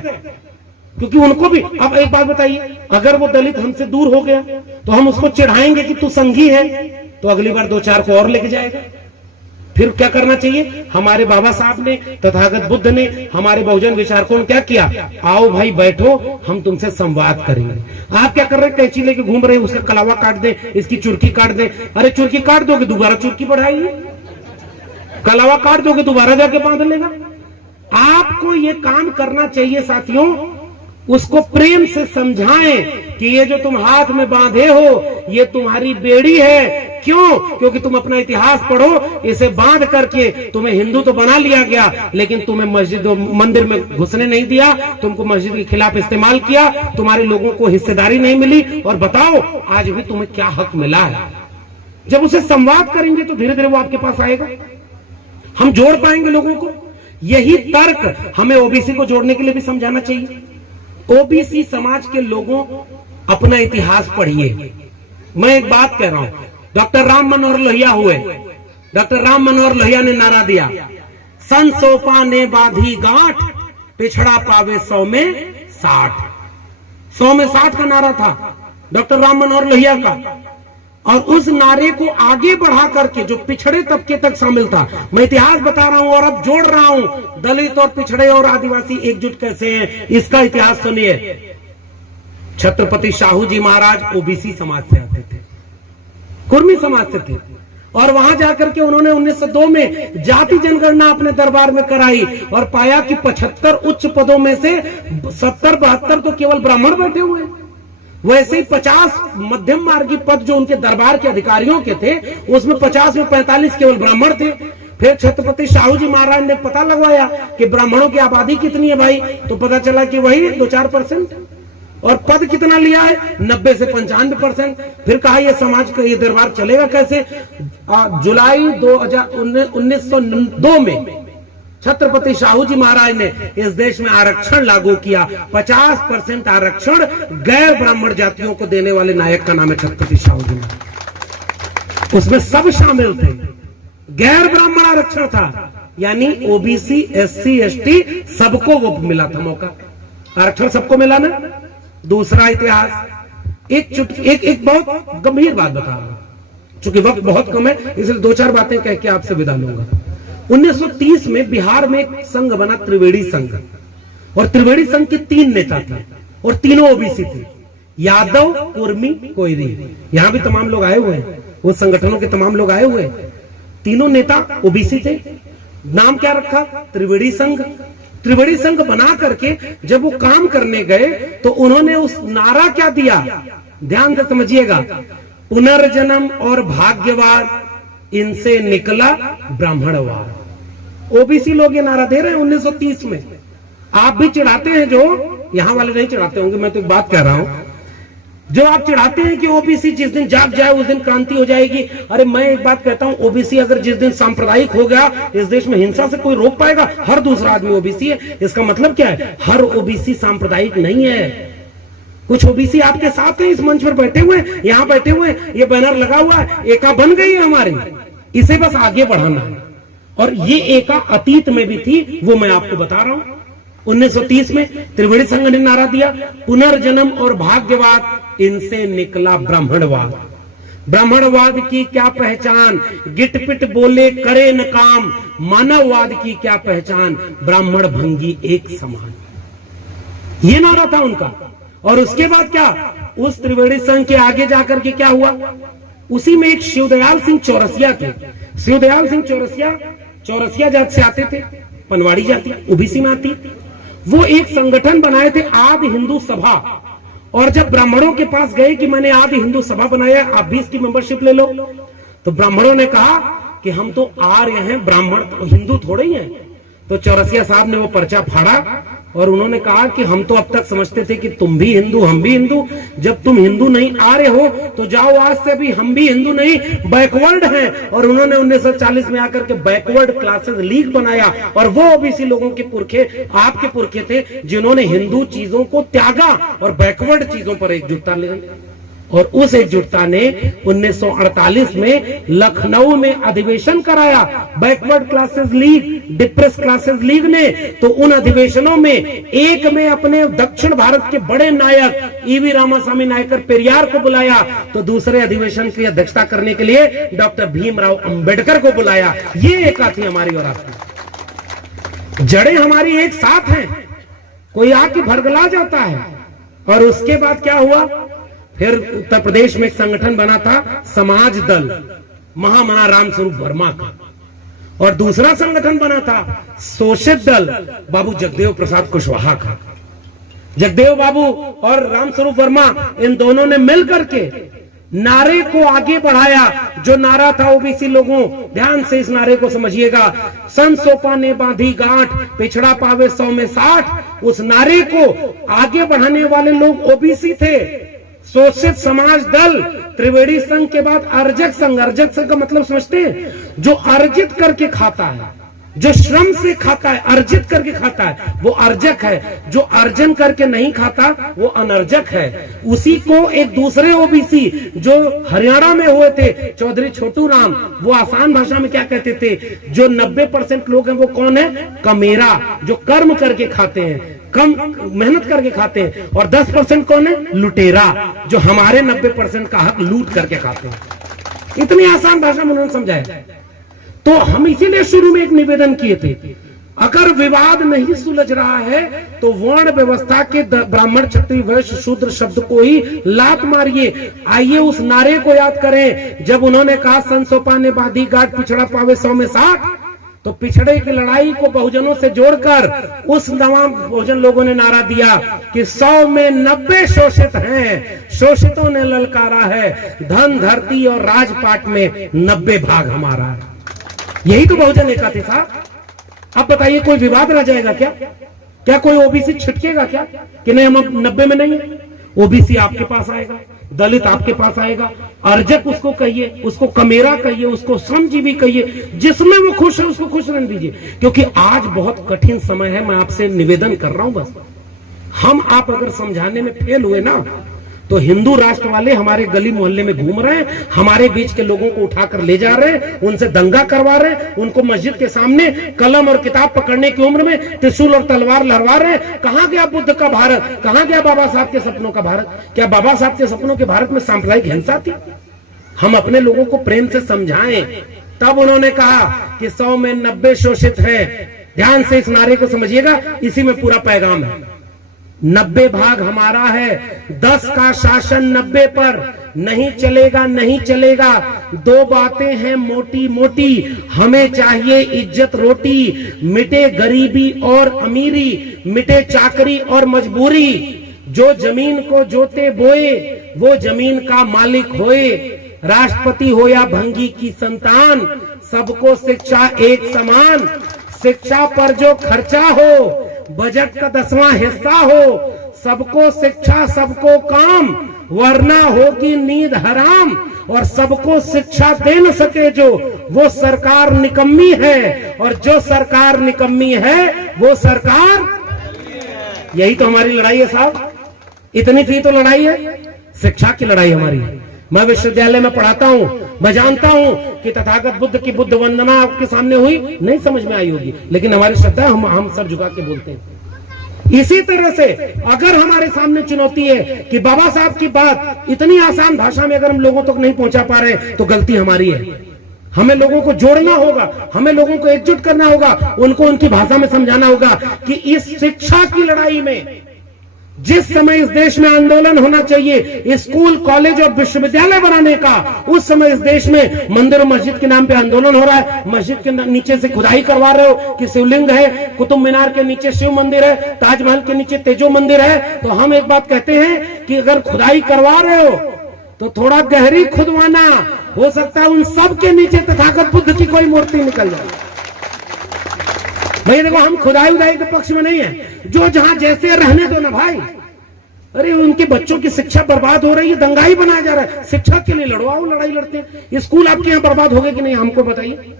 क्योंकि उनको भी, अब एक बात बताइए, अगर वो दलित हमसे दूर हो गया तो हम उसको चिढ़ाएंगे कि तू संघी है, तो अगली बार 2-4 को और लेके जाएगा। फिर क्या करना चाहिए? हमारे बाबा साहब ने, तथागत बुद्ध ने, हमारे बहुजन विचारकों ने क्या किया, आओ भाई बैठो, हम तुमसे संवाद करेंगे। आप क्या कर रहे हैं, कैंची लेके घूम रहे हैं, उसका कलावा काट दे, इसकी चुरकी काट दे। अरे चुरकी काट दोगे दोबारा चुरकी बढ़ाइए, कलावा काट दोगे दोबारा जाके बांध लेगा। आपको ये काम करना चाहिए साथियों, उसको प्रेम से समझाएं कि ये जो तुम हाथ में बांधे हो ये तुम्हारी बेड़ी है। क्यों? क्योंकि तुम अपना इतिहास पढ़ो, इसे बांध करके तुम्हें हिंदू तो बना लिया गया, लेकिन तुम्हें मस्जिद मंदिर में घुसने नहीं दिया, तुमको मस्जिद के खिलाफ इस्तेमाल किया, तुम्हारे लोगों को हिस्सेदारी नहीं मिली, और बताओ आज भी तुम्हें क्या हक मिला है। जब उसे संवाद करेंगे तो धीरे धीरे वो आपके पास आएगा, हम जोड़ पाएंगे लोगों को। यही तर्क हमें ओबीसी को जोड़ने के लिए भी समझाना चाहिए। ओबीसी समाज के लोगों, अपना इतिहास पढ़िए। मैं एक बात कह रहा हूं, डॉक्टर राम मनोहर लोहिया हुए, डॉक्टर राम मनोहर लोहिया ने नारा दिया, सन सोपा ने बांधी गांठ, पिछड़ा पावे 100 में 60। 100 में 60 का नारा था डॉक्टर राम मनोहर लोहिया का, और उस नारे को आगे बढ़ा करके जो पिछड़े तबके तक शामिल था, मैं इतिहास बता रहा हूं और अब जोड़ रहा हूं, दलित और पिछड़े और आदिवासी एकजुट कैसे हैं, इसका इतिहास सुनिए। छत्रपति शाहू जी महाराज ओबीसी समाज से आते थे, कुर्मी समाज से थे, और वहां जाकर के उन्होंने 1902 में जाति जनगणना अपने दरबार में कराई और पाया कि 75 उच्च पदों में से 70-72 तो केवल ब्राह्मण बैठे हुए। वैसे ही 50 मध्यम मार्गी पद जो उनके दरबार के अधिकारियों के थे, उसमें 50 में 45 केवल ब्राह्मण थे। फिर छत्रपति शाहू जी महाराज ने पता लगवाया कि ब्राह्मणों की आबादी कितनी है भाई, तो पता चला कि वही 2-4%, और पद कितना लिया है, 90 से 95%। फिर कहा यह समाज का ये दरबार चलेगा कैसे। जुलाई 1902 में छत्रपति शाहू जी महाराज ने इस देश में आरक्षण लागू किया। 50% आरक्षण गैर ब्राह्मण जातियों को देने वाले नायक का नाम है छत्रपति शाहू जी महाराज। उसमें सब शामिल थे, गैर ब्राह्मण आरक्षण था, यानी ओबीसी, एससी, एसटी सबको वो मिला था मौका, आरक्षण सबको मिला ना। दूसरा इतिहास, एक बहुत गंभीर बात बता रहा हूं, चूंकि वक्त बहुत कम है इसलिए 2-4 बातें कह के आपसे विदा लूंगा। 1930 में बिहार में एक संघ बना, त्रिवेणी संघ, और त्रिवेणी संघ के 3 नेता थे और तीनों ओबीसी थे, यादव, कुर्मी, कोयरी। यहां भी तमाम लोग आए हुए हैं, उस संगठनों के तमाम लोग आए हुए हैं। तीनों नेता ओबीसी थे। नाम क्या रखा, त्रिवेणी संघ। त्रिवेणी संघ बना करके जब वो काम करने गए तो उन्होंने उस नारा क्या दिया, ध्यान से समझिएगा, पुनर्जन्म और भाग्यवाद, इनसे निकला ब्राह्मणवाद। ओबीसी लोग ये नारा दे रहे हैं 1930 में। आप भी चिढ़ाते हैं, जो यहां वाले नहीं चिढ़ाते होंगे, मैं तो एक बात कह रहा हूं, जो आप चिढ़ाते हैं कि ओबीसी जिस दिन जाग जाए उस दिन क्रांति हो जाएगी। अरे मैं एक बात कहता हूं, ओबीसी अगर जिस दिन सांप्रदायिक हो गया, इस देश में हिंसा से कोई रोक पाएगा? हर दूसरा आदमी ओबीसी है। इसका मतलब क्या है, हर ओबीसी सांप्रदायिक नहीं है। कुछ ओबीसी आपके साथ हैं, इस मंच पर बैठे हुए, यहां बैठे हुए, ये बैनर लगा हुआ है, एका बन गई है हमारी, इसे बस आगे बढ़ाना है। और ये एका अतीत में भी थी, वो मैं आपको बता रहा हूं। 1930 में त्रिवेणी संघ ने नारा दिया, पुनर्जन्म और भाग्यवाद, इनसे निकला ब्राह्मणवाद। ब्राह्मणवाद की क्या पहचान, गिटपिट बोले करे न काम, मानववाद की क्या पहचान, ब्राह्मण भंगी एक समान। ये नारा था उनका। और उसके बाद क्या, उस त्रिवेणी संघ के आगे जाकर के क्या हुआ, उसी में एक शिवदयाल सिंह चौरसिया थे। शिवदयाल सिंह चौरसिया जाति से आते थे, पनवाड़ी जाति ओबीसी में आती। वो एक संगठन बनाए थे, आदि हिंदू सभा। और जब ब्राह्मणों के पास गए कि मैंने आदि हिंदू सभा बनाया, आप भी इसकी मेंबरशिप ले लो, तो ब्राह्मणों ने कहा कि हम तो आर्य हैं, ब्राह्मण हिंदू थोड़े ही हैं। तो चौरसिया साहब ने वो पर्चा फाड़ा और उन्होंने कहा कि हम तो अब तक समझते थे कि तुम भी हिंदू, हम भी हिंदू, जब तुम हिंदू नहीं आर्य हो तो जाओ, आज से भी हम भी हिंदू नहीं बैकवर्ड हैं। और उन्होंने 1940 में आकर के बैकवर्ड क्लासेस लीग बनाया, और वो ओबीसी लोगों के पुरखे, आपके पुरखे थे, जिन्होंने हिंदू चीजों को त्यागा और बैकवर्ड चीजों पर एकजुटता ले। और उस एकजुटता ने 1948 में लखनऊ में अधिवेशन कराया, backward classes league, depress classes league ने। तो उन अधिवेशनों में एक में अपने दक्षिण भारत के बड़े नायक ईवी रामास्वामी नायकर पेरियार को बुलाया, तो दूसरे अधिवेशन की अध्यक्षता करने के लिए डॉक्टर भीमराव अंबेडकर को बुलाया। ये एका थी हमारी और आपकी, जड़ें हमारी एक साथ हैं। कोई आके भरगला जाता है। और उसके बाद क्या हुआ, फिर उत्तर प्रदेश में एक संगठन बना था समाज दल, महामना रामस्वरूप वर्मा का, और दूसरा संगठन बना था शोषित दल बाबू जगदेव प्रसाद कुशवाहा का। जगदेव बाबू और रामस्वरूप वर्मा इन दोनों ने मिलकर के नारे को आगे बढ़ाया। जो नारा था ओबीसी लोगों, ध्यान से इस नारे को समझिएगा, सन सोपा ने बांधी गांठ, पिछड़ा पावे 100 में 60। उस नारे को आगे बढ़ाने वाले लोग ओबीसी थे। शोषित समाज दल, त्रिवेणी संघ के बाद अर्जक संघ। अर्जक संघ का मतलब समझते हैं, जो अर्जित करके खाता है, जो श्रम से खाता है, अर्जित करके खाता है, वो अर्जक है। जो अर्जन करके नहीं खाता वो अनर्जक है। उसी को एक दूसरे ओबीसी जो हरियाणा में हुए थे, चौधरी छोटू राम, वो आसान भाषा में क्या कहते थे, जो 90% लोग हैं वो कौन है, कमेरा, जो कर्म करके खाते हैं, कम मेहनत करके खाते हैं। और 10% कौन है, लुटेरा, जो हमारे 90% का हक लूट करके खाते हैं। इतनी आसान भाषा में उन्होंने समझाया। तो हम इसीलिए शुरू में एक निवेदन किए थे, अगर विवाद नहीं सुलझ रहा है तो वर्ण व्यवस्था के ब्राह्मण क्षत्रिय वैश्य शूद्र शब्द को ही लात मारिए। आइए उस नारे को याद करें, जब उन्होंने कहा सन सोपा ने बांधी गांठ, पिछड़ा पावे 100 में 60, तो पिछड़े की लड़ाई को बहुजनों से जोड़कर उस नवाब बहुजन लोगों ने नारा दिया कि 100 में 90 शोषित हैं। शोषितों ने ललकारा है, धन धरती और राजपाट में 90 भाग हमारा है। यही तो बहुजन एकता थी साहब। अब बताइए, कोई विवाद रह जाएगा क्या? क्या कोई ओबीसी छिटकेगा क्या कि नहीं हम अब 90 में नहीं है? ओबीसी आपके पास आएगा, दलित आपके पास आएगा, अर्जक उसको कहिए, उसको कमेरा कहिए, उसको श्रमजीवी कहिए, जिसमें वो खुश है उसको खुश रहने दीजिए। क्योंकि आज बहुत कठिन समय है। मैं आपसे निवेदन कर रहा हूं, बस हम आप अगर समझाने में फेल हुए ना, तो हिंदू राष्ट्र वाले हमारे गली मोहल्ले में घूम रहे हैं, हमारे बीच के लोगों को उठाकर ले जा रहे हैं, उनसे दंगा करवा रहे हैं, उनको मस्जिद के सामने कलम और किताब पकड़ने की उम्र में त्रिशूल और तलवार लहरा रहे हैं। कहां गया बुद्ध का भारत? कहां गया बाबा साहब के सपनों का भारत? क्या बाबा साहब के सपनों के भारत में सांप्रदायिक हिंसा थी? हम अपने लोगों को प्रेम से समझाएं। तब उन्होंने कहा कि 100 में 90 शोषित है। ध्यान से इस नारे को समझिएगा, इसी में पूरा पैगाम है। 90 भाग हमारा है, 10 का शासन 90 पर नहीं चलेगा, नहीं चलेगा। 2 बातें हैं मोटी मोटी, हमें चाहिए इज्जत रोटी, मिटे गरीबी और अमीरी, मिटे चाकरी और मजबूरी। जो जमीन को जोते बोए वो जमीन का मालिक होए। राष्ट्रपति हो या भंगी की संतान, सबको शिक्षा एक समान। शिक्षा पर जो खर्चा हो बजट का 10वां हिस्सा हो। सबको शिक्षा सबको काम, वरना होगी नींद हराम। और सबको शिक्षा दे न सके जो, वो सरकार निकम्मी है। और जो सरकार निकम्मी है वो सरकार, यही तो हमारी लड़ाई है साहब। इतनी सी तो लड़ाई है, शिक्षा की लड़ाई हमारी है। मैं विश्वविद्यालय में पढ़ाता हूं, मैं जानता हूं कि तथागत बुद्ध की बुद्ध वंदना आपके सामने हुई, नहीं समझ में आई होगी, लेकिन हमारी श्रद्धा हम सर झुका के बोलते हैं। इसी तरह से अगर हमारे सामने चुनौती है कि बाबा साहब की बात इतनी आसान भाषा में अगर हम लोगों तक नहीं पहुंचा पा रहे, तो गलती हमारी है। हमें लोगों को जोड़ना होगा, हमें लोगों को एकजुट करना होगा, उनको उनकी भाषा में समझाना होगा कि इस शिक्षा की लड़ाई में जिस समय इस देश में आंदोलन होना चाहिए स्कूल कॉलेज और विश्वविद्यालय बनाने का, उस समय इस देश में मंदिर और मस्जिद के नाम पे आंदोलन हो रहा है। मस्जिद के नीचे से खुदाई करवा रहे हो कि शिवलिंग है, कुतुब मीनार के नीचे शिव मंदिर है, ताजमहल के नीचे तेजो मंदिर है। तो हम एक बात कहते हैं कि अगर खुदाई करवा रहे हो तो थोड़ा गहरी खुदवाना, हो सकता है उन सब के नीचे तथागत बुद्ध की कोई मूर्ति निकल जाए। भाई देखो, हम खुदाई उदाई के पक्ष में नहीं है, जो जहां जैसे रहने दो ना भाई। अरे उनके बच्चों की शिक्षा बर्बाद हो रही है, दंगाई बनाया जा रहा है। शिक्षा के लिए लड़वाओ, लड़ाई लड़ते हैं। स्कूल आपके यहाँ बर्बाद हो गए कि नहीं, हमको बताइए।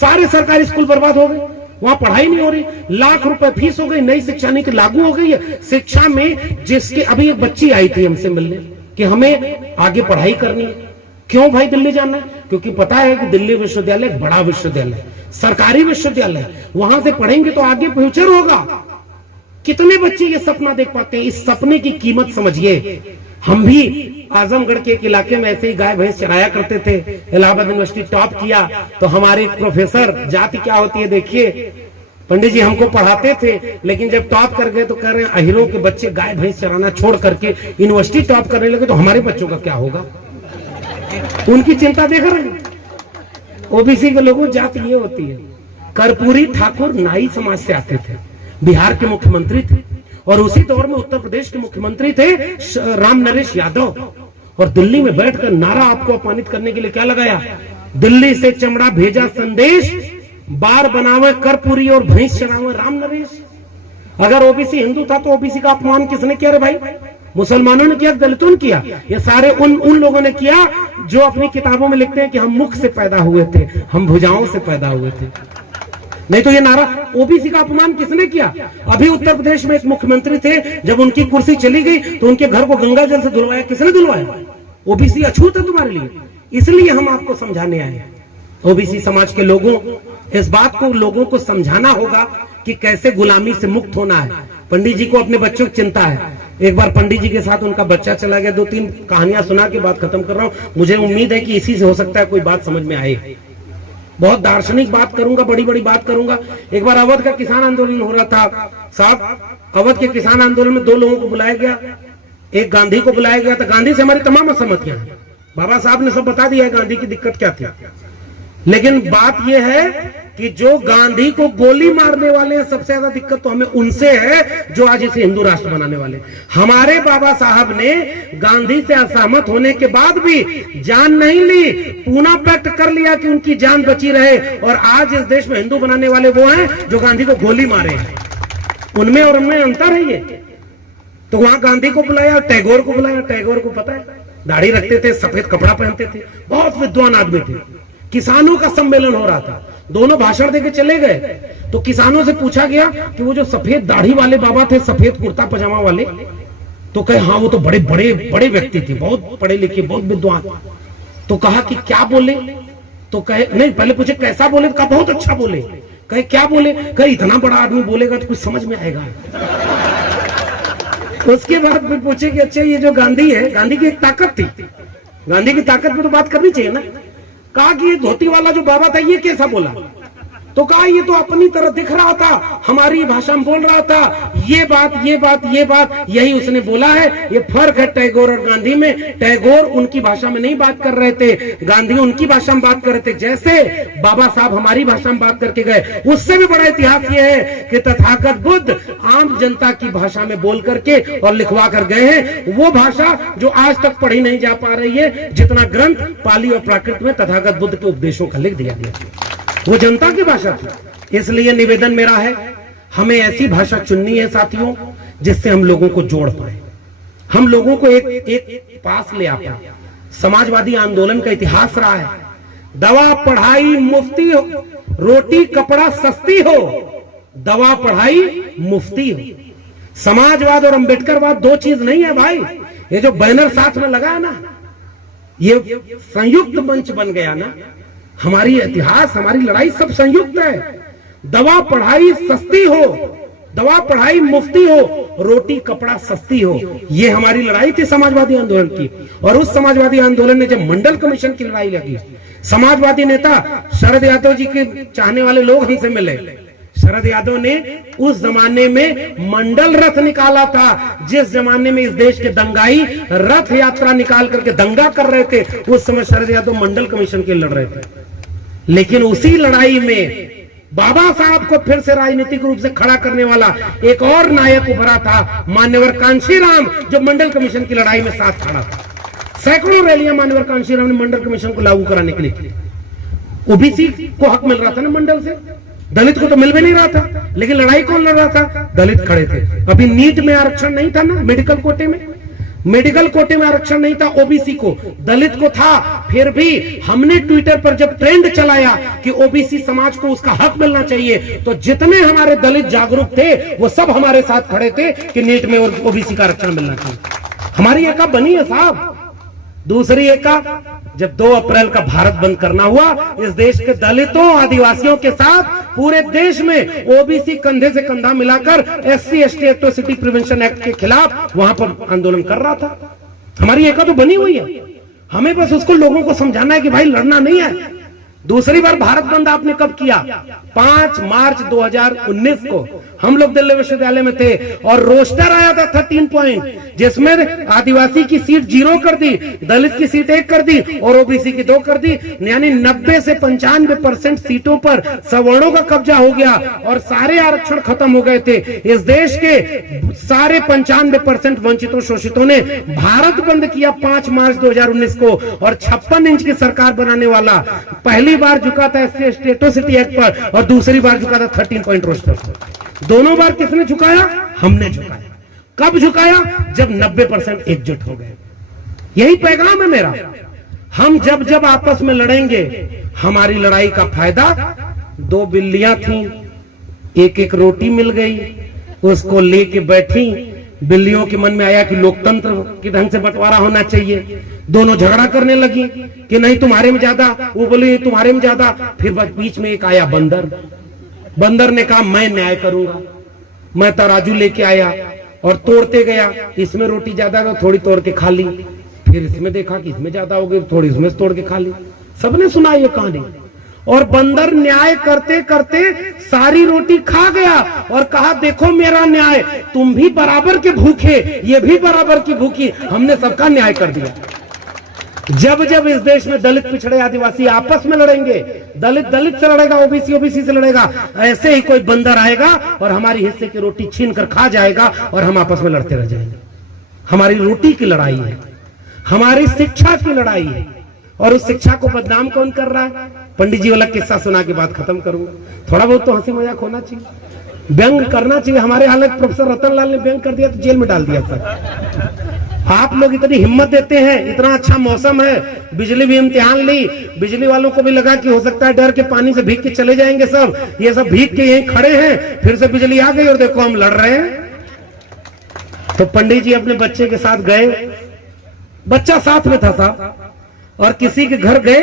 सारे सरकारी स्कूल बर्बाद हो गए, वहां पढ़ाई नहीं हो रही, लाख रुपए फीस हो गई, नई शिक्षा नीति लागू हो गई है। शिक्षा में जिसके, अभी एक बच्ची आई थी हमसे मिलने, कि हमें आगे पढ़ाई करनी है। क्यों भाई दिल्ली जाना है? क्योंकि पता है कि दिल्ली विश्वविद्यालय एक बड़ा विश्वविद्यालय, सरकारी विश्वविद्यालय, वहां से पढ़ेंगे तो आगे फ्यूचर होगा। कितने बच्चे ये सपना देख पाते हैं? इस सपने की कीमत समझिए। हम भी आजमगढ़ के एक इलाके में ऐसे ही गाय भैंस चराया करते थे। इलाहाबाद यूनिवर्सिटी टॉप किया तो हमारे एक प्रोफेसर, जाति क्या होती है देखिए, पंडित जी हमको पढ़ाते थे, लेकिन जब टॉप कर गए तो कह रहे हैं अहीरों के बच्चे गाय भैंस चराना छोड़ करके यूनिवर्सिटी टॉप करने लगे तो हमारे बच्चों का क्या होगा? उनकी चिंता देख रहे हैं। ओबीसी के लोगों जाति ये होती है। कर्पूरी ठाकुर नाई समाज से आते थे, बिहार के मुख्यमंत्री थे, और उसी दौर में उत्तर प्रदेश के मुख्यमंत्री थे राम नरेश यादव। और दिल्ली में बैठकर नारा आपको अपमानित करने के लिए क्या लगाया? दिल्ली से चमड़ा भेजा संदेश, बार बनावे कर्पूरी और भैंस चरावे राम नरेश। अगर ओबीसी हिंदू था तो ओबीसी का अपमान किसने किया रे भाई? मुसलमानों ने किया, दलितों ने किया? ये सारे उन लोगों ने किया जो अपनी किताबों में लिखते हैं कि हम मुख से पैदा हुए थे, हम भुजाओं से पैदा हुए थे। नहीं तो ये नारा ओबीसी का अपमान किसने किया? अभी उत्तर प्रदेश में एक मुख्यमंत्री थे, जब उनकी कुर्सी चली गई तो उनके घर को गंगा जल से धुलवाया। किसने धुलवाया? ओबीसी अछूत है तुम्हारे लिए। इसलिए हम आपको समझाने आए हैं। ओबीसी समाज के लोगों, इस बात को लोगों को समझाना होगा कि कैसे गुलामी से मुक्त होना है। पंडित जी को अपने बच्चों की चिंता है। एक बार पंडित जी के साथ उनका बच्चा चला गया, 2-3 कहानियां सुना के बात खत्म कर रहा हूं। मुझे उम्मीद है कि इसी से हो सकता है कोई बात समझ में आए। बहुत दार्शनिक बात करूंगा, बड़ी बड़ी बात करूंगा। एक बार अवध का किसान आंदोलन हो रहा था साहब। अवध के किसान आंदोलन में 2 लोगों को बुलाया गया। एक गांधी को बुलाया गया था। गांधी से हमारी तमाम असहमतियां हैं, बाबा साहब ने सब बता दिया है गांधी की दिक्कत क्या थी। लेकिन बात यह है कि जो गांधी को गोली मारने वाले हैं, सबसे ज्यादा दिक्कत तो हमें उनसे है जो आज इसे हिंदू राष्ट्र बनाने वाले। हमारे बाबा साहब ने गांधी से असहमत होने के बाद भी जान नहीं ली, पूना पैक्ट कर लिया कि उनकी जान बची रहे, और आज इस देश में हिंदू बनाने वाले वो हैं जो गांधी को गोली मारे हैं। उनमें और उनमें अंतर है ये। तो वहां गांधी को बुलाया, टैगोर को बुलाया। टैगोर को पता है, दाढ़ी रखते थे, सफेद कपड़ा पहनते थे, बहुत विद्वान आदमी थे। किसानों का सम्मेलन हो रहा था, दोनों भाषण देके चले गए। तो किसानों से पूछा गया कि वो जो सफेद दाढ़ी वाले बाबा थे, सफेद कुर्ता पजामा वाले, तो कहे हाँ वो तो बड़े बड़े बड़े व्यक्ति थे, बहुत पढ़े लिखे, बहुत विद्वान। तो कहा कि क्या बोले? तो कहे नहीं, पहले पूछे कैसा बोले? कहा बहुत अच्छा बोले। कहे क्या बोले? कहे इतना बड़ा आदमी बोलेगा तो कुछ समझ में आएगा। उसके बाद फिर पूछे कि अच्छा ये जो गांधी है, गांधी की एक ताकत थी, गांधी की ताकत पे तो बात करनी चाहिए ना। कहा कि ये धोती वाला जो बाबा था ये कैसा बोला? तो कहा ये तो अपनी तरह दिख रहा था, हमारी भाषा में बोल रहा था, ये बात ये बात ये बात यही उसने बोला है। ये फर्क है टैगोर और गांधी में। टैगोर उनकी भाषा में नहीं बात कर रहे थे, गांधी उनकी भाषा में बात कर रहे थे। जैसे बाबा साहब हमारी भाषा में बात करके गए, उससे भी बड़ा इतिहास ये है कि तथागत बुद्ध आम जनता की भाषा में बोल करके और लिखवा कर गए हैं, वो भाषा जो आज तक पढ़ी नहीं जा पा रही है, जितना ग्रंथ पाली और प्राकृत में तथागत बुद्ध के उपदेशों का लिख दिया गया, वो जनता की भाषा थी। इसलिए निवेदन मेरा है, हमें ऐसी भाषा चुननी है साथियों जिससे हम लोगों को जोड़ पाए, हम लोगों को एक पास ले आ पाए। समाजवादी आंदोलन का इतिहास रहा है, दवा पढ़ाई मुफ्ती हो, रोटी कपड़ा सस्ती हो, दवा पढ़ाई मुफ्ती हो। समाजवाद और अंबेडकरवाद 2 चीज नहीं है भाई। ये जो बैनर साथ में लगा है ना, ये संयुक्त मंच बन गया ना। हमारी इतिहास, हमारी लड़ाई सब संयुक्त है। दवा पढ़ाई सस्ती हो, दवा पढ़ाई मुफ्ती हो, रोटी कपड़ा सस्ती हो, ये हमारी लड़ाई थी समाजवादी आंदोलन की। और उस समाजवादी आंदोलन ने जब मंडल कमीशन की लड़ाई लगी, समाजवादी नेता शरद यादव जी के चाहने वाले लोग हमसे मिले। शरद यादव ने उस जमाने में मंडल रथ निकाला था, जिस जमाने में इस देश के दंगाई रथ यात्रा निकाल करके दंगा कर रहे थे, उस समय शरद यादव मंडल कमीशन के लड़ रहे थे। लेकिन उसी लड़ाई में बाबा साहब को फिर से राजनीतिक रूप से खड़ा करने वाला एक और नायक उभरा था, मान्यवर कांशीराम, जो मंडल कमीशन की लड़ाई में साथ खड़ा था। सैकड़ों रैलियां मान्यवर कांशीराम ने मंडल कमीशन को लागू कराने के लिए की। ओबीसी को हक मिल रहा था ना मंडल से, दलित को तो मिल भी नहीं रहा था। लेकिन लड़ाई कौन लड़ रहा था? दलित खड़े थे। अभी नीट में आरक्षण नहीं था ना, मेडिकल कोटे में, मेडिकल कोटे में आरक्षण नहीं था ओबीसी को, दलित को था। फिर भी हमने ट्विटर पर जब ट्रेंड चलाया कि ओबीसी समाज को उसका हक मिलना चाहिए, तो जितने हमारे दलित जागरूक थे वो सब हमारे साथ खड़े थे कि नीट में ओबीसी का आरक्षण मिलना चाहिए। हमारी एका बनी है साहब। दूसरी एका, जब 2 अप्रैल का भारत बंद करना हुआ, इस देश के दलितों आदिवासियों के साथ पूरे देश में ओबीसी कंधे से कंधा मिलाकर SC ST atrocity prevention act के खिलाफ वहां पर आंदोलन कर रहा था। हमारी एका तो बनी हुई है, हमें बस उसको लोगों को समझाना है कि भाई लड़ना नहीं है। दूसरी बार भारत बंद आपने कब किया? 5 मार्च 2019 को हम लोग दिल्ली विश्वविद्यालय में थे और रोस्टर आया था 13 पॉइंट, जिसमें आदिवासी की सीट 0 कर दी, दलित की सीट 1 कर दी और ओबीसी की 2 कर दी। यानी 90 से 95% सीटों पर सवर्णों का कब्जा हो गया और सारे आरक्षण खत्म हो गए थे। इस देश के सारे 95% वंचितों शोषितों ने भारत बंद किया 5 मार्च 2019 को, और 56 इंच की सरकार बनाने वाला पहली बार झुका था SC ST एट्रोसिटी एक्ट पर और दूसरी बार झुका था 13 पॉइंट रोस्टर पर। दोनों बार किसने झुकाया? हमने झुकाया। कब झुकाया? जब 90% एकजुट हो गए। यही पैगाम है मेरा। हम जब जब आपस में लड़ेंगे, हमारी लड़ाई का फायदा, 2 बिल्लियां थीं, एक रोटी मिल गई, उसको लेके बैठी। बिल्लियों के मन में आया कि लोकतंत्र के ढंग से बंटवारा होना चाहिए। दोनों झगड़ा करने लगी कि नहीं तुम्हारे में ज्यादा, वो बोले तुम्हारे में ज्यादा। फिर बीच में एक आया बंदर। बंदर ने कहा मैं न्याय करूंगा। मैं तराजू लेके आया और तोड़ते गया, इसमें रोटी ज्यादा तो थोड़ी तोड़ के खा ली। फिर इसमें देखा कि इसमें ज्यादा हो गई, थोड़ी इसमें तोड़ के खा ली। सबने सुना ये कहानी। और बंदर न्याय करते करते सारी रोटी खा गया और कहा देखो मेरा न्याय, तुम भी बराबर के भूखे, ये भी बराबर की भूखी, हमने सबका न्याय कर दिया। जब जब इस देश में दलित पिछड़े आदिवासी आपस में लड़ेंगे, दलित दलित से लड़ेगा, ओबीसी ओबीसी से लड़ेगा, ऐसे ही कोई बंदर आएगा और हमारी हिस्से की रोटी छीन कर खा जाएगा और हम आपस में लड़ते रह जाएंगे। हमारी रोटी की लड़ाई है, हमारी शिक्षा की लड़ाई है। और उस शिक्षा को बदनाम कौन कर रहा है? पंडित जी वाला किस्सा सुना के बात खत्म करूंगा। थोड़ा बहुत तो हंसी मजाक होना चाहिए, व्यंग करना चाहिए। हमारे हालत प्रोफेसर रतन लाल ने व्यंग कर दिया तो जेल में डाल दिया सर। आप लोग इतनी हिम्मत देते हैं, इतना अच्छा मौसम है, बिजली भी इम्तिहान ली, बिजली वालों को भी लगा कि हो सकता है डर के पानी से भीग के चले जाएंगे सब, ये सब भीग के यहीं खड़े हैं, फिर से बिजली आ गई और देखो हम लड़ रहे हैं। तो पंडित जी अपने बच्चे के साथ गए, बच्चा साथ में था साहब, और किसी के घर गए,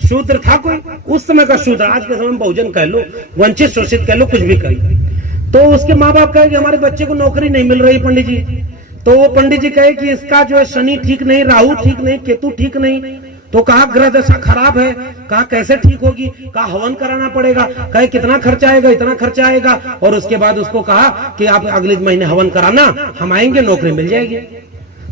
शूद्र था कोई, उस समय का शूद्र, आज के समय में बहुजन कह लो, वंचित शोषित कह लो, कुछ भी कह लो। तो उसके माँ बाप कहे कि हमारे बच्चे को नौकरी नहीं मिल रही पंडित जी। तो वो पंडित जी कहे कि इसका जो है शनि ठीक नहीं, राहु ठीक नहीं, केतु ठीक नहीं। तो कहा ग्रह दशा खराब है। कहा कैसे ठीक होगी? कहा हवन कराना पड़ेगा। कहे कितना खर्चा आएगा? इतना खर्चा आएगा। और उसके बाद उसको कहा कि आप अगले महीने हवन कराना, हम आएंगे, नौकरी मिल जाएगी।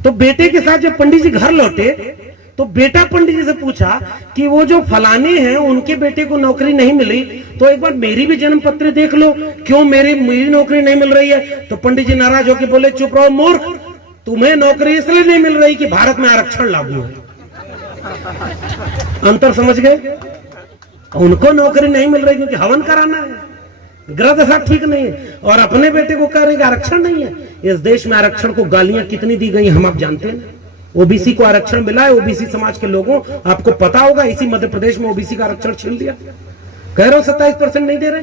तो बेटे के साथ जब पंडित जी घर लौटे तो बेटा पंडित जी से पूछा कि वो जो फलाने हैं उनके बेटे को नौकरी नहीं मिली, तो एक बार मेरी भी जन्म पत्र देख लो, क्यों मेरी नौकरी नहीं मिल रही है? तो पंडित जी नाराज होकर बोले चुप रहो मूर्ख, तुम्हें नौकरी इसलिए नहीं मिल रही कि भारत में आरक्षण लागू है। अंतर समझ गए? उनको नौकरी नहीं मिल रही क्योंकि हवन कराना है, ग्रह दशा ठीक नहीं है, और अपने बेटे को कह रहे कि आरक्षण नहीं है। इस देश में आरक्षण को गालियां कितनी दी गई हम आप जानते हैं। ओबीसी को आरक्षण मिला है, ओबीसी समाज के लोगों, आपको पता होगा, इसी मध्य प्रदेश में ओबीसी का आरक्षण छीन लिया। कह रहे हो 27% नहीं दे रहे,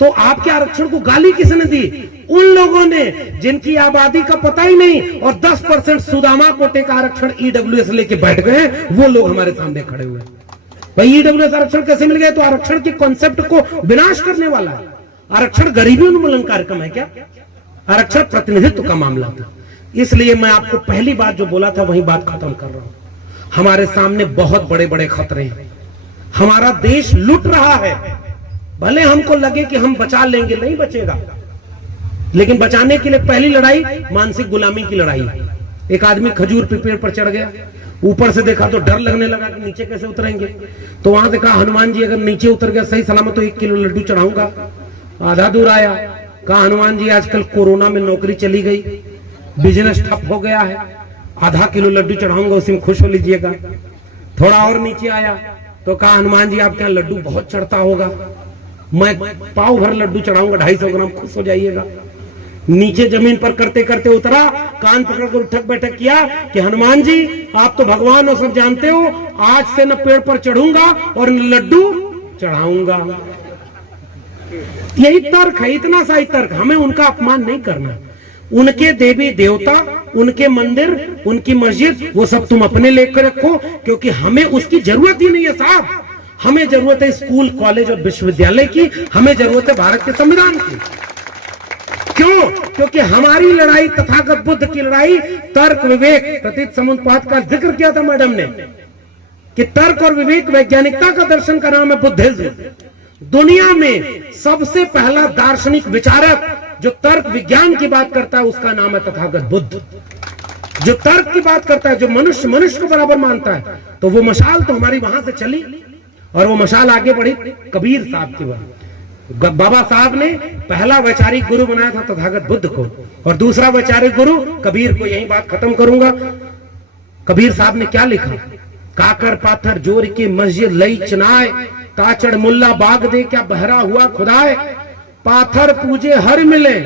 तो आपके आरक्षण को गाली किसने दी? उन लोगों ने जिनकी आबादी का पता ही नहीं और 10% सुदामा कोटे का आरक्षण ईडब्ल्यूएस लेके बैठ गए, वो लोग हमारे सामने खड़े हुए। भाई ईडब्ल्यूएस आरक्षण कैसे मिल गया? तो आरक्षण के कॉन्सेप्ट को विनाश करने वाला है। आरक्षण गरीबी उन्मूलन कार्यक्रम है क्या? आरक्षण प्रतिनिधित्व का मामला था। इसलिए मैं आपको पहली बात जो बोला था वही बात खत्म कर रहा हूं। हमारे सामने बहुत बड़े बड़े खतरे हैं। हमारा देश लुट रहा है। भले हमको लगे कि हम बचा लेंगे, नहीं बचेगा, लेकिन बचाने के लिए पहली लड़ाई मानसिक गुलामी की लड़ाई। एक आदमी खजूर पे पेड़ पर चढ़ गया, ऊपर से देखा तो डर लगने लगा कि नीचे कैसे उतरेंगे। तो वहां से कहा हनुमान जी अगर नीचे उतर गया सही सलामत तो 1 किलो लड्डू चढ़ाऊंगा। आधा दूर आया, कहा हनुमान जी आजकल कोरोना में नौकरी चली गई, बिजनेस ठप हो गया है, आधा किलो लड्डू चढ़ाऊंगा, उसी में खुश हो लीजिएगा। थोड़ा और नीचे आया तो कहा हनुमान जी आपके यहाँ लड्डू बहुत चढ़ता होगा, मैं पाव भर लड्डू चढ़ाऊंगा 250 ग्राम, खुश हो जाइएगा। नीचे जमीन पर करते करते उतरा, कान पकड़कर उठक बैठक किया कि हनुमान जी आप तो भगवान हो, सब जानते हो, आज से न पेड़ पर चढ़ूंगा और न लड्डू चढ़ाऊंगा। यही तर्क है, इतना सा ही तर्क। हमें उनका अपमान नहीं करना। उनके देवी देवता उनके मंदिर, उनकी मस्जिद, वो सब तुम अपने लेकर रखो, क्योंकि हमें उसकी जरूरत ही नहीं है साहब। हमें जरूरत है स्कूल, कॉलेज और विश्वविद्यालय की, हमें जरूरत है भारत के संविधान की। क्यों? क्योंकि हमारी लड़ाई, तथागत बुद्ध की लड़ाई तर्क, विवेक, प्रतीत समुत्पाद का जिक्र किया था मैडम ने कि तर्क और विवेक, वैज्ञानिकता का दर्शन का नाम है बुद्धिज्म। दुनिया में सबसे पहला दार्शनिक विचारक जो तर्क विज्ञान की बात करता है उसका नाम है तथागत बुद्ध। जो तर्क की बात करता है, जो मनुष्य मनुष्य को बराबर मानता है, तो वो मशाल तो हमारी वहां से चली और वो मशाल आगे बढ़ी कबीर साहब की वजह। बाबा साहब ने पहला वैचारिक गुरु बनाया था तथागत बुद्ध को, और दूसरा वैचारिक गुरु कबीर को। यही बात खत्म करूंगा। कबीर साहब ने क्या लिखा? काकर पाथर जोर के मस्जिद लई चनाए, ताचड़ मुल्ला बाग दे क्या बहरा हुआ खुदाए। पाथर पूजे हर मिले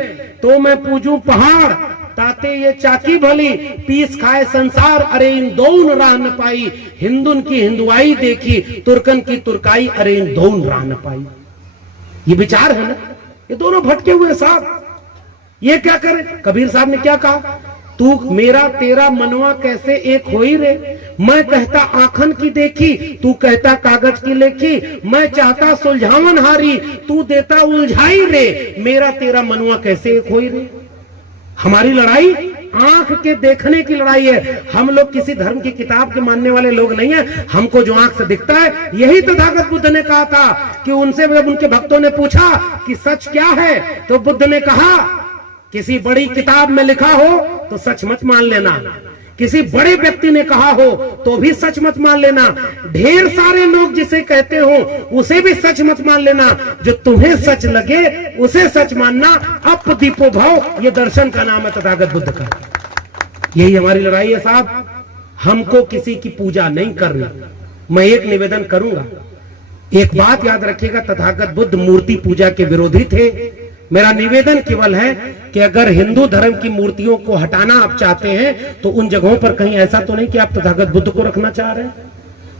तो मैं पूजू पहाड़, ताते ये चाकी भली पीस खाए संसार। अरे इन दोन राह न पाई, हिंदुन की हिंदुआई देखी, तुर्कन की तुर्काई, अरे इन दोन राह न पाई। ये विचार है ना, ये दोनों भटके हुए साहब। ये क्या करे? कबीर साहब ने क्या कहा? तू मेरा तेरा मनवा कैसे एक होई रे। मैं कहता आंखन की देखी, तू कहता कागज की लेखी। मैं चाहता सुलझावन हारी, तू देता उलझाई रे। मेरा तेरा मनवा कैसे एक होई रे। हमारी लड़ाई आंख के देखने की लड़ाई है। हम लोग किसी धर्म की किताब के मानने वाले लोग नहीं है। हमको जो आंख से दिखता है, यही तथागत बुद्ध ने कहा था कि उनसे जब उनके भक्तों ने पूछा कि सच क्या है, तो बुद्ध ने कहा किसी बड़ी किताब में लिखा हो तो सच मत मान लेना, किसी बड़े व्यक्ति ने कहा हो तो भी सच मत मान लेना, ढेर सारे लोग जिसे कहते हो उसे भी सच मत मान लेना। जो तुम्हें सच लगे उसे सच मानना। अप दीपो भाव, ये दर्शन का नाम है तथागत बुद्ध का। यही हमारी लड़ाई है साहब। हमको किसी की पूजा नहीं करनी। मैं एक निवेदन करूंगा, एक बात याद रखिएगा, तथागत बुद्ध मूर्ति पूजा के विरोधी थे। मेरा निवेदन केवल है कि अगर हिंदू धर्म की मूर्तियों को हटाना आप चाहते हैं तो उन जगहों पर कहीं ऐसा तो नहीं कि आप तथागत बुद्ध को रखना चाह रहे हैं।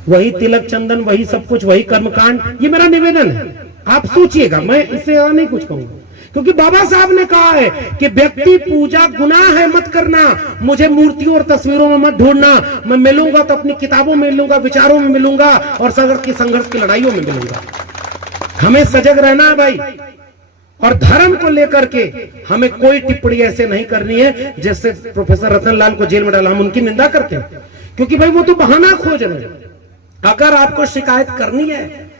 वही तिलक चंदन, वही सब कुछ, वही कर्मकांड। ये मेरा निवेदन है, आप सोचिएगा। मैं इससे नहीं कुछ कहूंगा, क्योंकि बाबा साहब ने कहा है कि व्यक्ति पूजा गुनाह है, मत करना। मुझे मूर्तियों और तस्वीरों में मत ढूंढना। मैं मिलूंगा तो अपनी किताबों में मिलूंगा, विचारों में मिलूंगा और संघर्ष की लड़ाइयों में मिलूंगा। हमें सजग रहना है भाई, और धर्म को लेकर के हमें कोई टिप्पणी ऐसे नहीं करनी है जैसे प्रोफेसर रतनलाल को जेल में डाला, हम उनकी निंदा करते हैं, क्योंकि भाई वो तो बहाना खोज रहे हैं। अगर आपको शिकायत करनी है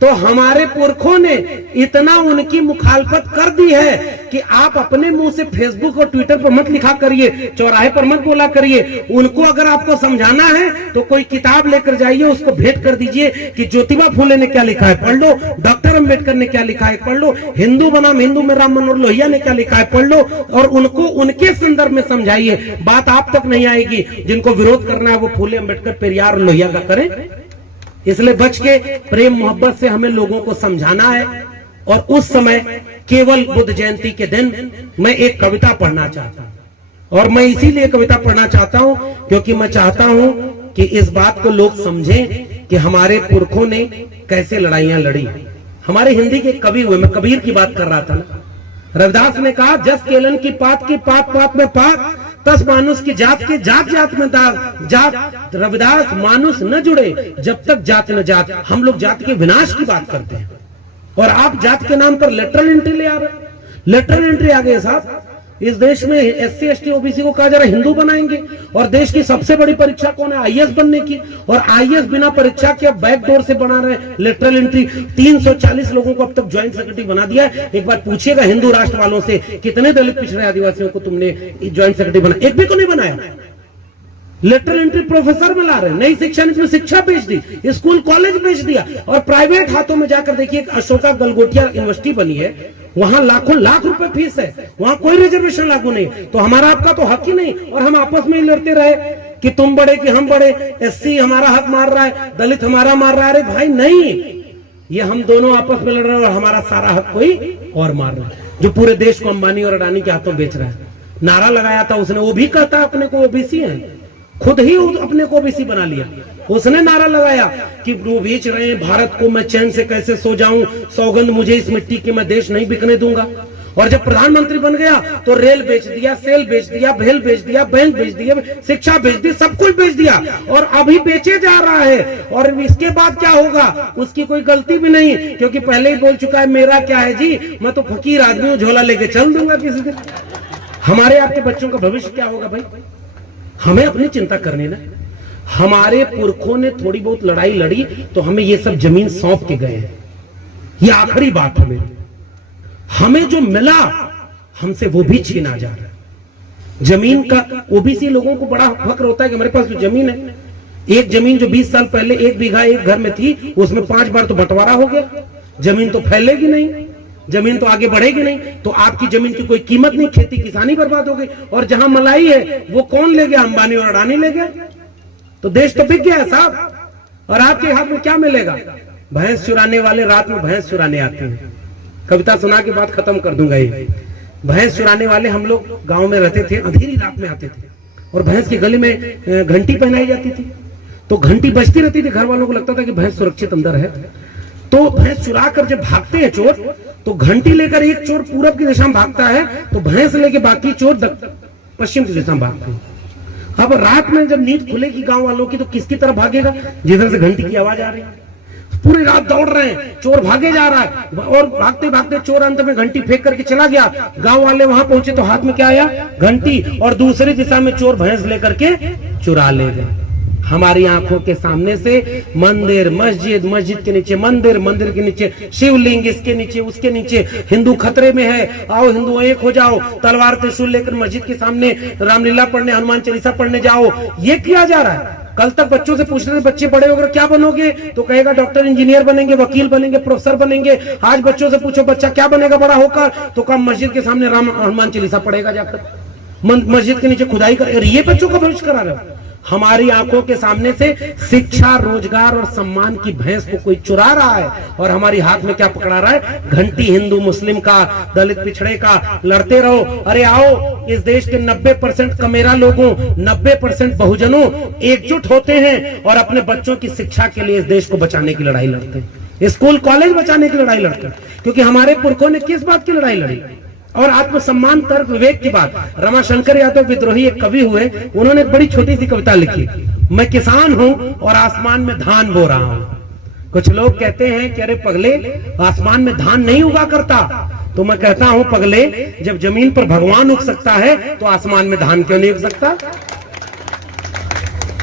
तो हमारे पुरखों ने इतना उनकी मुखालफत कर दी है कि आप अपने मुंह से फेसबुक और ट्विटर पर मत लिखा करिए, चौराहे पर मत बोला करिए। उनको अगर आपको समझाना है तो कोई किताब लेकर जाइए, उसको भेंट कर दीजिए कि ज्योतिबा फूले ने क्या लिखा है पढ़ लो, डॉक्टर अंबेडकर ने क्या लिखा है पढ़ लो, हिंदू बनाम हिंदू में राम मनोहर लोहिया ने क्या लिखा है पढ़ लो, और उनको उनके संदर्भ में समझाइए। बात आप तक नहीं आएगी। जिनको विरोध करना है वो फूले, अंबेडकर, पेरियार और लोहिया का करें। इसलिए बच के प्रेम मोहब्बत से हमें लोगों को समझाना है। और उस समय केवल बुद्ध जयंती के दिन मैं एक कविता पढ़ना चाहता हूं, और मैं इसीलिए कविता पढ़ना चाहता हूं क्योंकि मैं चाहता हूं कि इस बात को लोग समझें कि हमारे पुरखों ने कैसे लड़ाइयां लड़ी। हमारे हिंदी के कवि हुए, मैं कबीर की बात कर रहा था ना। रविदास ने कहा, जस केलन की पात पात में पात, तस मानुष की जात के जात जात में दाग। जात रविदास, मानुष न जुड़े जब तक जात न जात। हम लोग जात के विनाश की बात करते हैं और आप जात के नाम पर लेटरल एंट्री ले आ रहे हैं। लेटरल एंट्री आ गए साहब। इस देश में एससी एसटी ओबीसी को कहा जा रहा है हिंदू बनाएंगे, और देश की सबसे बड़ी परीक्षा कौन है? आईएएस बनने की, और आईएएस बिना परीक्षा के अब बैक डोर से बना रहे हैं लेटरल एंट्री। 340 लोगों को अब तक ज्वाइंट सेक्रेटरी बना दिया है। एक बार पूछिएगा हिंदू राष्ट्र वालों से, कितने दलित पिछड़े आदिवासियों को तुमने ज्वाइंट सेक्रेटरी बनाया? एक भी को नहीं बनाया। लेटरल एंट्री प्रोफेसर में ला रहे हैं। नई शिक्षा नीति में शिक्षा बेच दी, स्कूल कॉलेज बेच दिया, और प्राइवेट हाथों में जाकर देखिए, अशोका गलगोटिया यूनिवर्सिटी बनी है, वहां लाखों लाख रुपए फीस है, वहां कोई रिजर्वेशन लागू नहीं। तो हमारा आपका तो हक ही नहीं, और हम आपस में ही लड़ते रहे कि तुम बड़े कि हम बड़े, एससी हमारा हक मार रहा है, दलित हमारा मार रहा है। अरे भाई नहीं, ये हम दोनों आपस में लड़ रहे हैं और हमारा सारा हक कोई और मार रहा है, जो पूरे देश को अंबानी और अडानी के हाथों बेच रहा है। नारा लगाया था उसने, वो भी कहता है अपने को ओबीसी है, खुद ही अपने को ओबीसी बना लिया। उसने नारा लगाया कि वो बेच रहे हैं भारत को, मैं चैन से कैसे सो जाऊं, सौगंध मुझे इस मिट्टी की, मैं देश नहीं बिकने दूंगा। और जब प्रधानमंत्री बन गया तो रेल बेच दिया, सेल बेच दिया, भेल बेच दिया, बैंक बेच दिया, शिक्षा बेच दी, सब कुछ बेच दिया और अभी बेचे जा रहा है। और इसके बाद क्या होगा उसकी कोई गलती भी नहीं, क्योंकि पहले ही बोल चुका है मेरा क्या है जी, मैं तो फकीर आदमी हूं, झोला लेके चल दूंगा किसी दिन। हमारे आपके बच्चों का भविष्य क्या होगा भाई? हमें अपनी चिंता करनी ना। हमारे पुरखों ने थोड़ी बहुत लड़ाई लड़ी तो हमें ये सब जमीन सौंप के गए हैं। ये आखिरी बात है मेरी। हमें जो मिला हमसे वो भी छीना जा रहा है। जमीन का ओबीसी लोगों को बड़ा फक्र होता है कि हमारे पास जो जमीन है, एक जमीन जो 20 साल पहले 1 बीघा एक घर में थी उसमें 5 बार तो बंटवारा हो गया। जमीन तो फैलेगी नहीं, जमीन तो आगे बढ़ेगी नहीं, तो आपकी जमीन की कोई कीमत नहीं, खेती किसानी बर्बाद हो गई। और जहां मलाई है वो कौन ले गया? अंबानी और अडानी ले गया। तो देश तो बिक गया साहब। और आपके हाथ में क्या मिलेगा? भैंस चुराने वाले रात में भैंस चुराने आते हैं। कविता सुना के बाद खत्म कर दूंगा ये। भैंस चुराने वाले, हम लोग गांव में रहते थे, अंधेरी रात में आते थे और भैंस के गले में घंटी पहनाई जाती थी, तो घंटी बजती रहती थी। घर वालों को लगता था कि भैंस सुरक्षित अंदर है। तो भैंस चुरा कर जब भागते हैं चोर, तो घंटी लेकर एक चोर पूरब की दिशा में भागता है तो भैंस लेके बाकी चोर पश्चिम की दिशा में भागते हैं। अब रात में जब नींद खुलेगी गांव वालों की तो किसकी तरफ भागेगा? जिधर से घंटी की आवाज आ रही है। पूरी रात दौड़ रहे हैं, चोर भागे जा रहा है और भागते भागते चोर अंत में घंटी फेंक करके चला गया। गांव वाले वहां पहुंचे तो हाथ में क्या आया? घंटी। और दूसरी दिशा में चोर भैंस लेकर के चुरा ले गए। हमारी आंखों के सामने से मंदिर, मस्जिद, मस्जिद के नीचे मंदिर, मंदिर के नीचे शिवलिंग, इसके नीचे उसके नीचे हिंदू खतरे में है, आओ हिंदू एक हो जाओ, तलवार त्रिशूल लेकर मस्जिद के सामने रामलीला पढ़ने, हनुमान चालीसा पढ़ने जाओ, ये किया जा रहा है। कल तक बच्चों से पूछ रहे थे बच्चे बड़े होकर क्या बनोगे, तो कहेगा डॉक्टर इंजीनियर बनेंगे, वकील बनेंगे, प्रोफेसर बनेंगे। आज बच्चों से पूछो बच्चा क्या बनेगा बड़ा होकर, तो कम मस्जिद के सामने राम हनुमान चालीसा पढ़ेगा जाकर, मस्जिद के नीचे खुदाई कर। ये बच्चों का भविष्य करा रहे हो। हमारी आंखों के सामने से शिक्षा, रोजगार और सम्मान की भैंस को कोई चुरा रहा है और हमारी हाथ में क्या पकड़ा रहा है? घंटी। हिंदू मुस्लिम का, दलित पिछड़े का, लड़ते रहो। अरे आओ, इस देश के 90% कमेरा लोगों, 90% बहुजनों एकजुट होते हैं और अपने बच्चों की शिक्षा के लिए इस देश को बचाने की लड़ाई लड़ते हैं, स्कूल कॉलेज बचाने की लड़ाई लड़ते हैं। क्योंकि हमारे पुरखों ने किस बात की लड़ाई लड़ी? और आत्मसम्मान, तर्क, विवेक की बात। रमाशंकर यादव विद्रोही एक कवि हुए, उन्होंने एक बड़ी छोटी सी कविता लिखी, मैं किसान हूं और आसमान में धान बो रहा हूं। कुछ लोग कहते हैं कि अरे पगले, आसमान में धान नहीं उगा करता। तो मैं कहता हूं पगले, जब जमीन पर भगवान उग सकता है तो आसमान में धान क्यों नहीं उग सकता?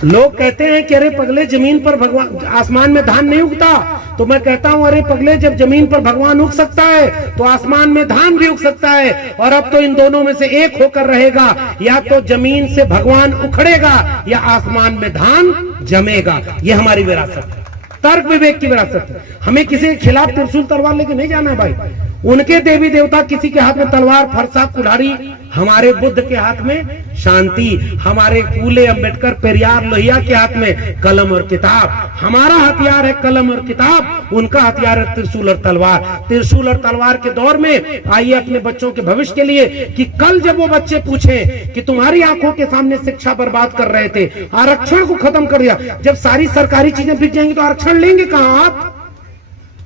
लोग कहते हैं कि अरे पगले, जमीन पर भगवान, आसमान में धान नहीं उगता। तो मैं कहता हूं अरे पगले, जब जमीन पर भगवान उग सकता है तो आसमान में धान भी उग सकता है। और अब तो इन दोनों में से एक होकर रहेगा, या तो जमीन से भगवान उखड़ेगा या आसमान में धान जमेगा। ये हमारी विरासत है, तर्क विवेक की विरासत है। हमें किसी के खिलाफ त्रिशूल तलवार लेके नहीं जाना है भाई। उनके देवी देवता, किसी के हाथ में तलवार, फरसा, कुल्हाड़ी, हमारे बुद्ध के हाथ में शांति, हमारे फूले, अंबेडकर, पेरियार, लोहिया के हाथ में कलम और किताब। हमारा हथियार है कलम और किताब, उनका हथियार है त्रिशूल और तलवार। त्रिशूल और तलवार के दौर में आइए अपने बच्चों के भविष्य के लिए, कि कल जब वो बच्चे पूछें कि तुम्हारी आंखों के सामने शिक्षा बर्बाद कर रहे थे, आरक्षण को खत्म कर दिया, जब सारी सरकारी चीजें बिक जाएंगी तो आरक्षण लेंगे कहां आप?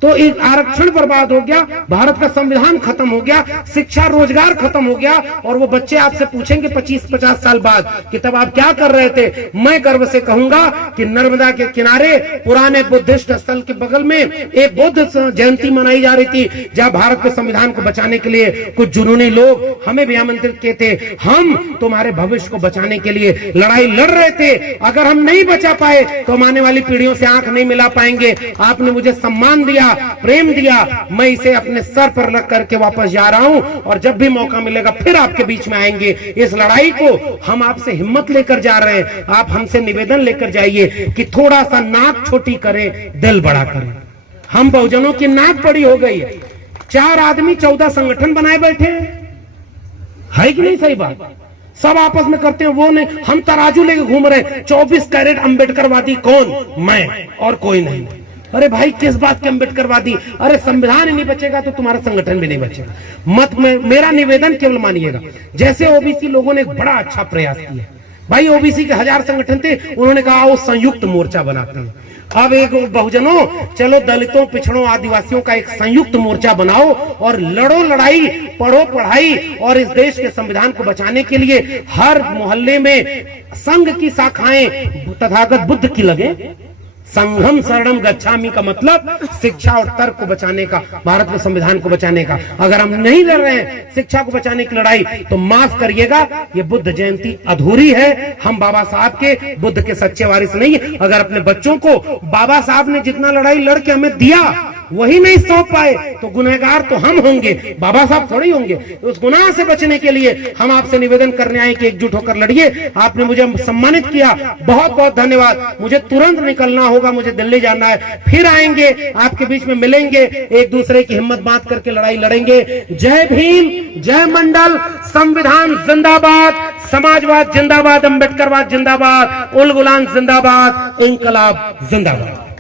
तो एक आरक्षण बर्बाद हो गया, भारत का संविधान खत्म हो गया, शिक्षा रोजगार खत्म हो गया। और वो बच्चे आपसे पूछेंगे 25-50 साल बाद कि तब आप क्या कर रहे थे? मैं गर्व से कहूंगा कि नर्मदा के किनारे पुराने बुद्धिस्ट स्थल के बगल में एक बुद्ध जयंती मनाई जा रही थी, जहां भारत के संविधान को बचाने के लिए कुछ जुनूनी लोग हमें भी आमंत्रित किए थे। हम तुम्हारे भविष्य को बचाने के लिए लड़ाई लड़ रहे थे। अगर हम नहीं बचा पाए तो हम आने वाली पीढ़ियों से आंख नहीं मिला पाएंगे। आपने मुझे सम्मान दिया, प्रेम दिया, मैं इसे अपने सर पर रख करके वापस जा रहा हूं और जब भी मौका मिलेगा फिर आपके बीच में आएंगे। इस लड़ाई को हम आपसे हिम्मत लेकर जा रहे हैं। आप हमसे निवेदन लेकर जाइए कि थोड़ा सा नाक छोटी करें, दिल बड़ा करें। हम बहुजनों की नाक बड़ी हो गई है। 4 आदमी 14 संगठन बनाए बैठे है कि नहीं? सही बात, सब आपस में करते हैं। वो नहीं, हम तराजू लेके घूम रहे हैं। 24 कैरेट अम्बेडकरवादी कौन? मैं और कोई नहीं। अरे भाई, किस बात के अम्बेडकरवादी? अरे संविधान ही नहीं बचेगा तो तुम्हारा संगठन भी नहीं बचेगा। मत में मेरा निवेदन केवल मानिएगा। जैसे ओबीसी लोगों ने एक बड़ा अच्छा प्रयास किया भाई, ओबीसी के 1000 संगठन थे, उन्होंने कहा वो संयुक्त मोर्चा बनाते हैं। अब एक बहुजनों, चलो दलितों, पिछड़ों, आदिवासियों का एक संयुक्त मोर्चा बनाओ और लड़ो लड़ाई, पढ़ो पढ़ाई, और इस देश के संविधान को बचाने के लिए हर मोहल्ले में संघ की शाखाएं तथागत बुद्ध की लगे। संघम शरणम गच्छामि का मतलब शिक्षा और तर्क को बचाने का, भारत के संविधान को बचाने का। अगर हम नहीं लड़ रहे हैं शिक्षा को बचाने की लड़ाई, तो माफ करिएगा, ये बुद्ध जयंती अधूरी है। हम बाबा साहब के, बुद्ध के सच्चे वारिस नहीं। अगर अपने बच्चों को बाबा साहब ने जितना लड़ाई लड़ के हमें दिया वही नहीं सौंप पाए, तो गुनहगार तो हम होंगे, बाबा साहब थोड़ी होंगे। तो उस गुनाह से बचने के लिए हम आपसे निवेदन करने आए कि एकजुट होकर लड़िए। आपने मुझे सम्मानित किया, बहुत बहुत धन्यवाद। मुझे तुरंत निकलना होगा, मुझे दिल्ली जाना है। फिर आएंगे, आपके बीच में मिलेंगे, एक दूसरे की हिम्मत बांध करके लड़ाई लड़ेंगे। जय भीम, जय मंडल, संविधान जिंदाबाद, समाजवाद जिंदाबाद, अम्बेडकरवाद जिंदाबाद, उल गुलाम जिंदाबाद, इंकलाब जिंदाबाद।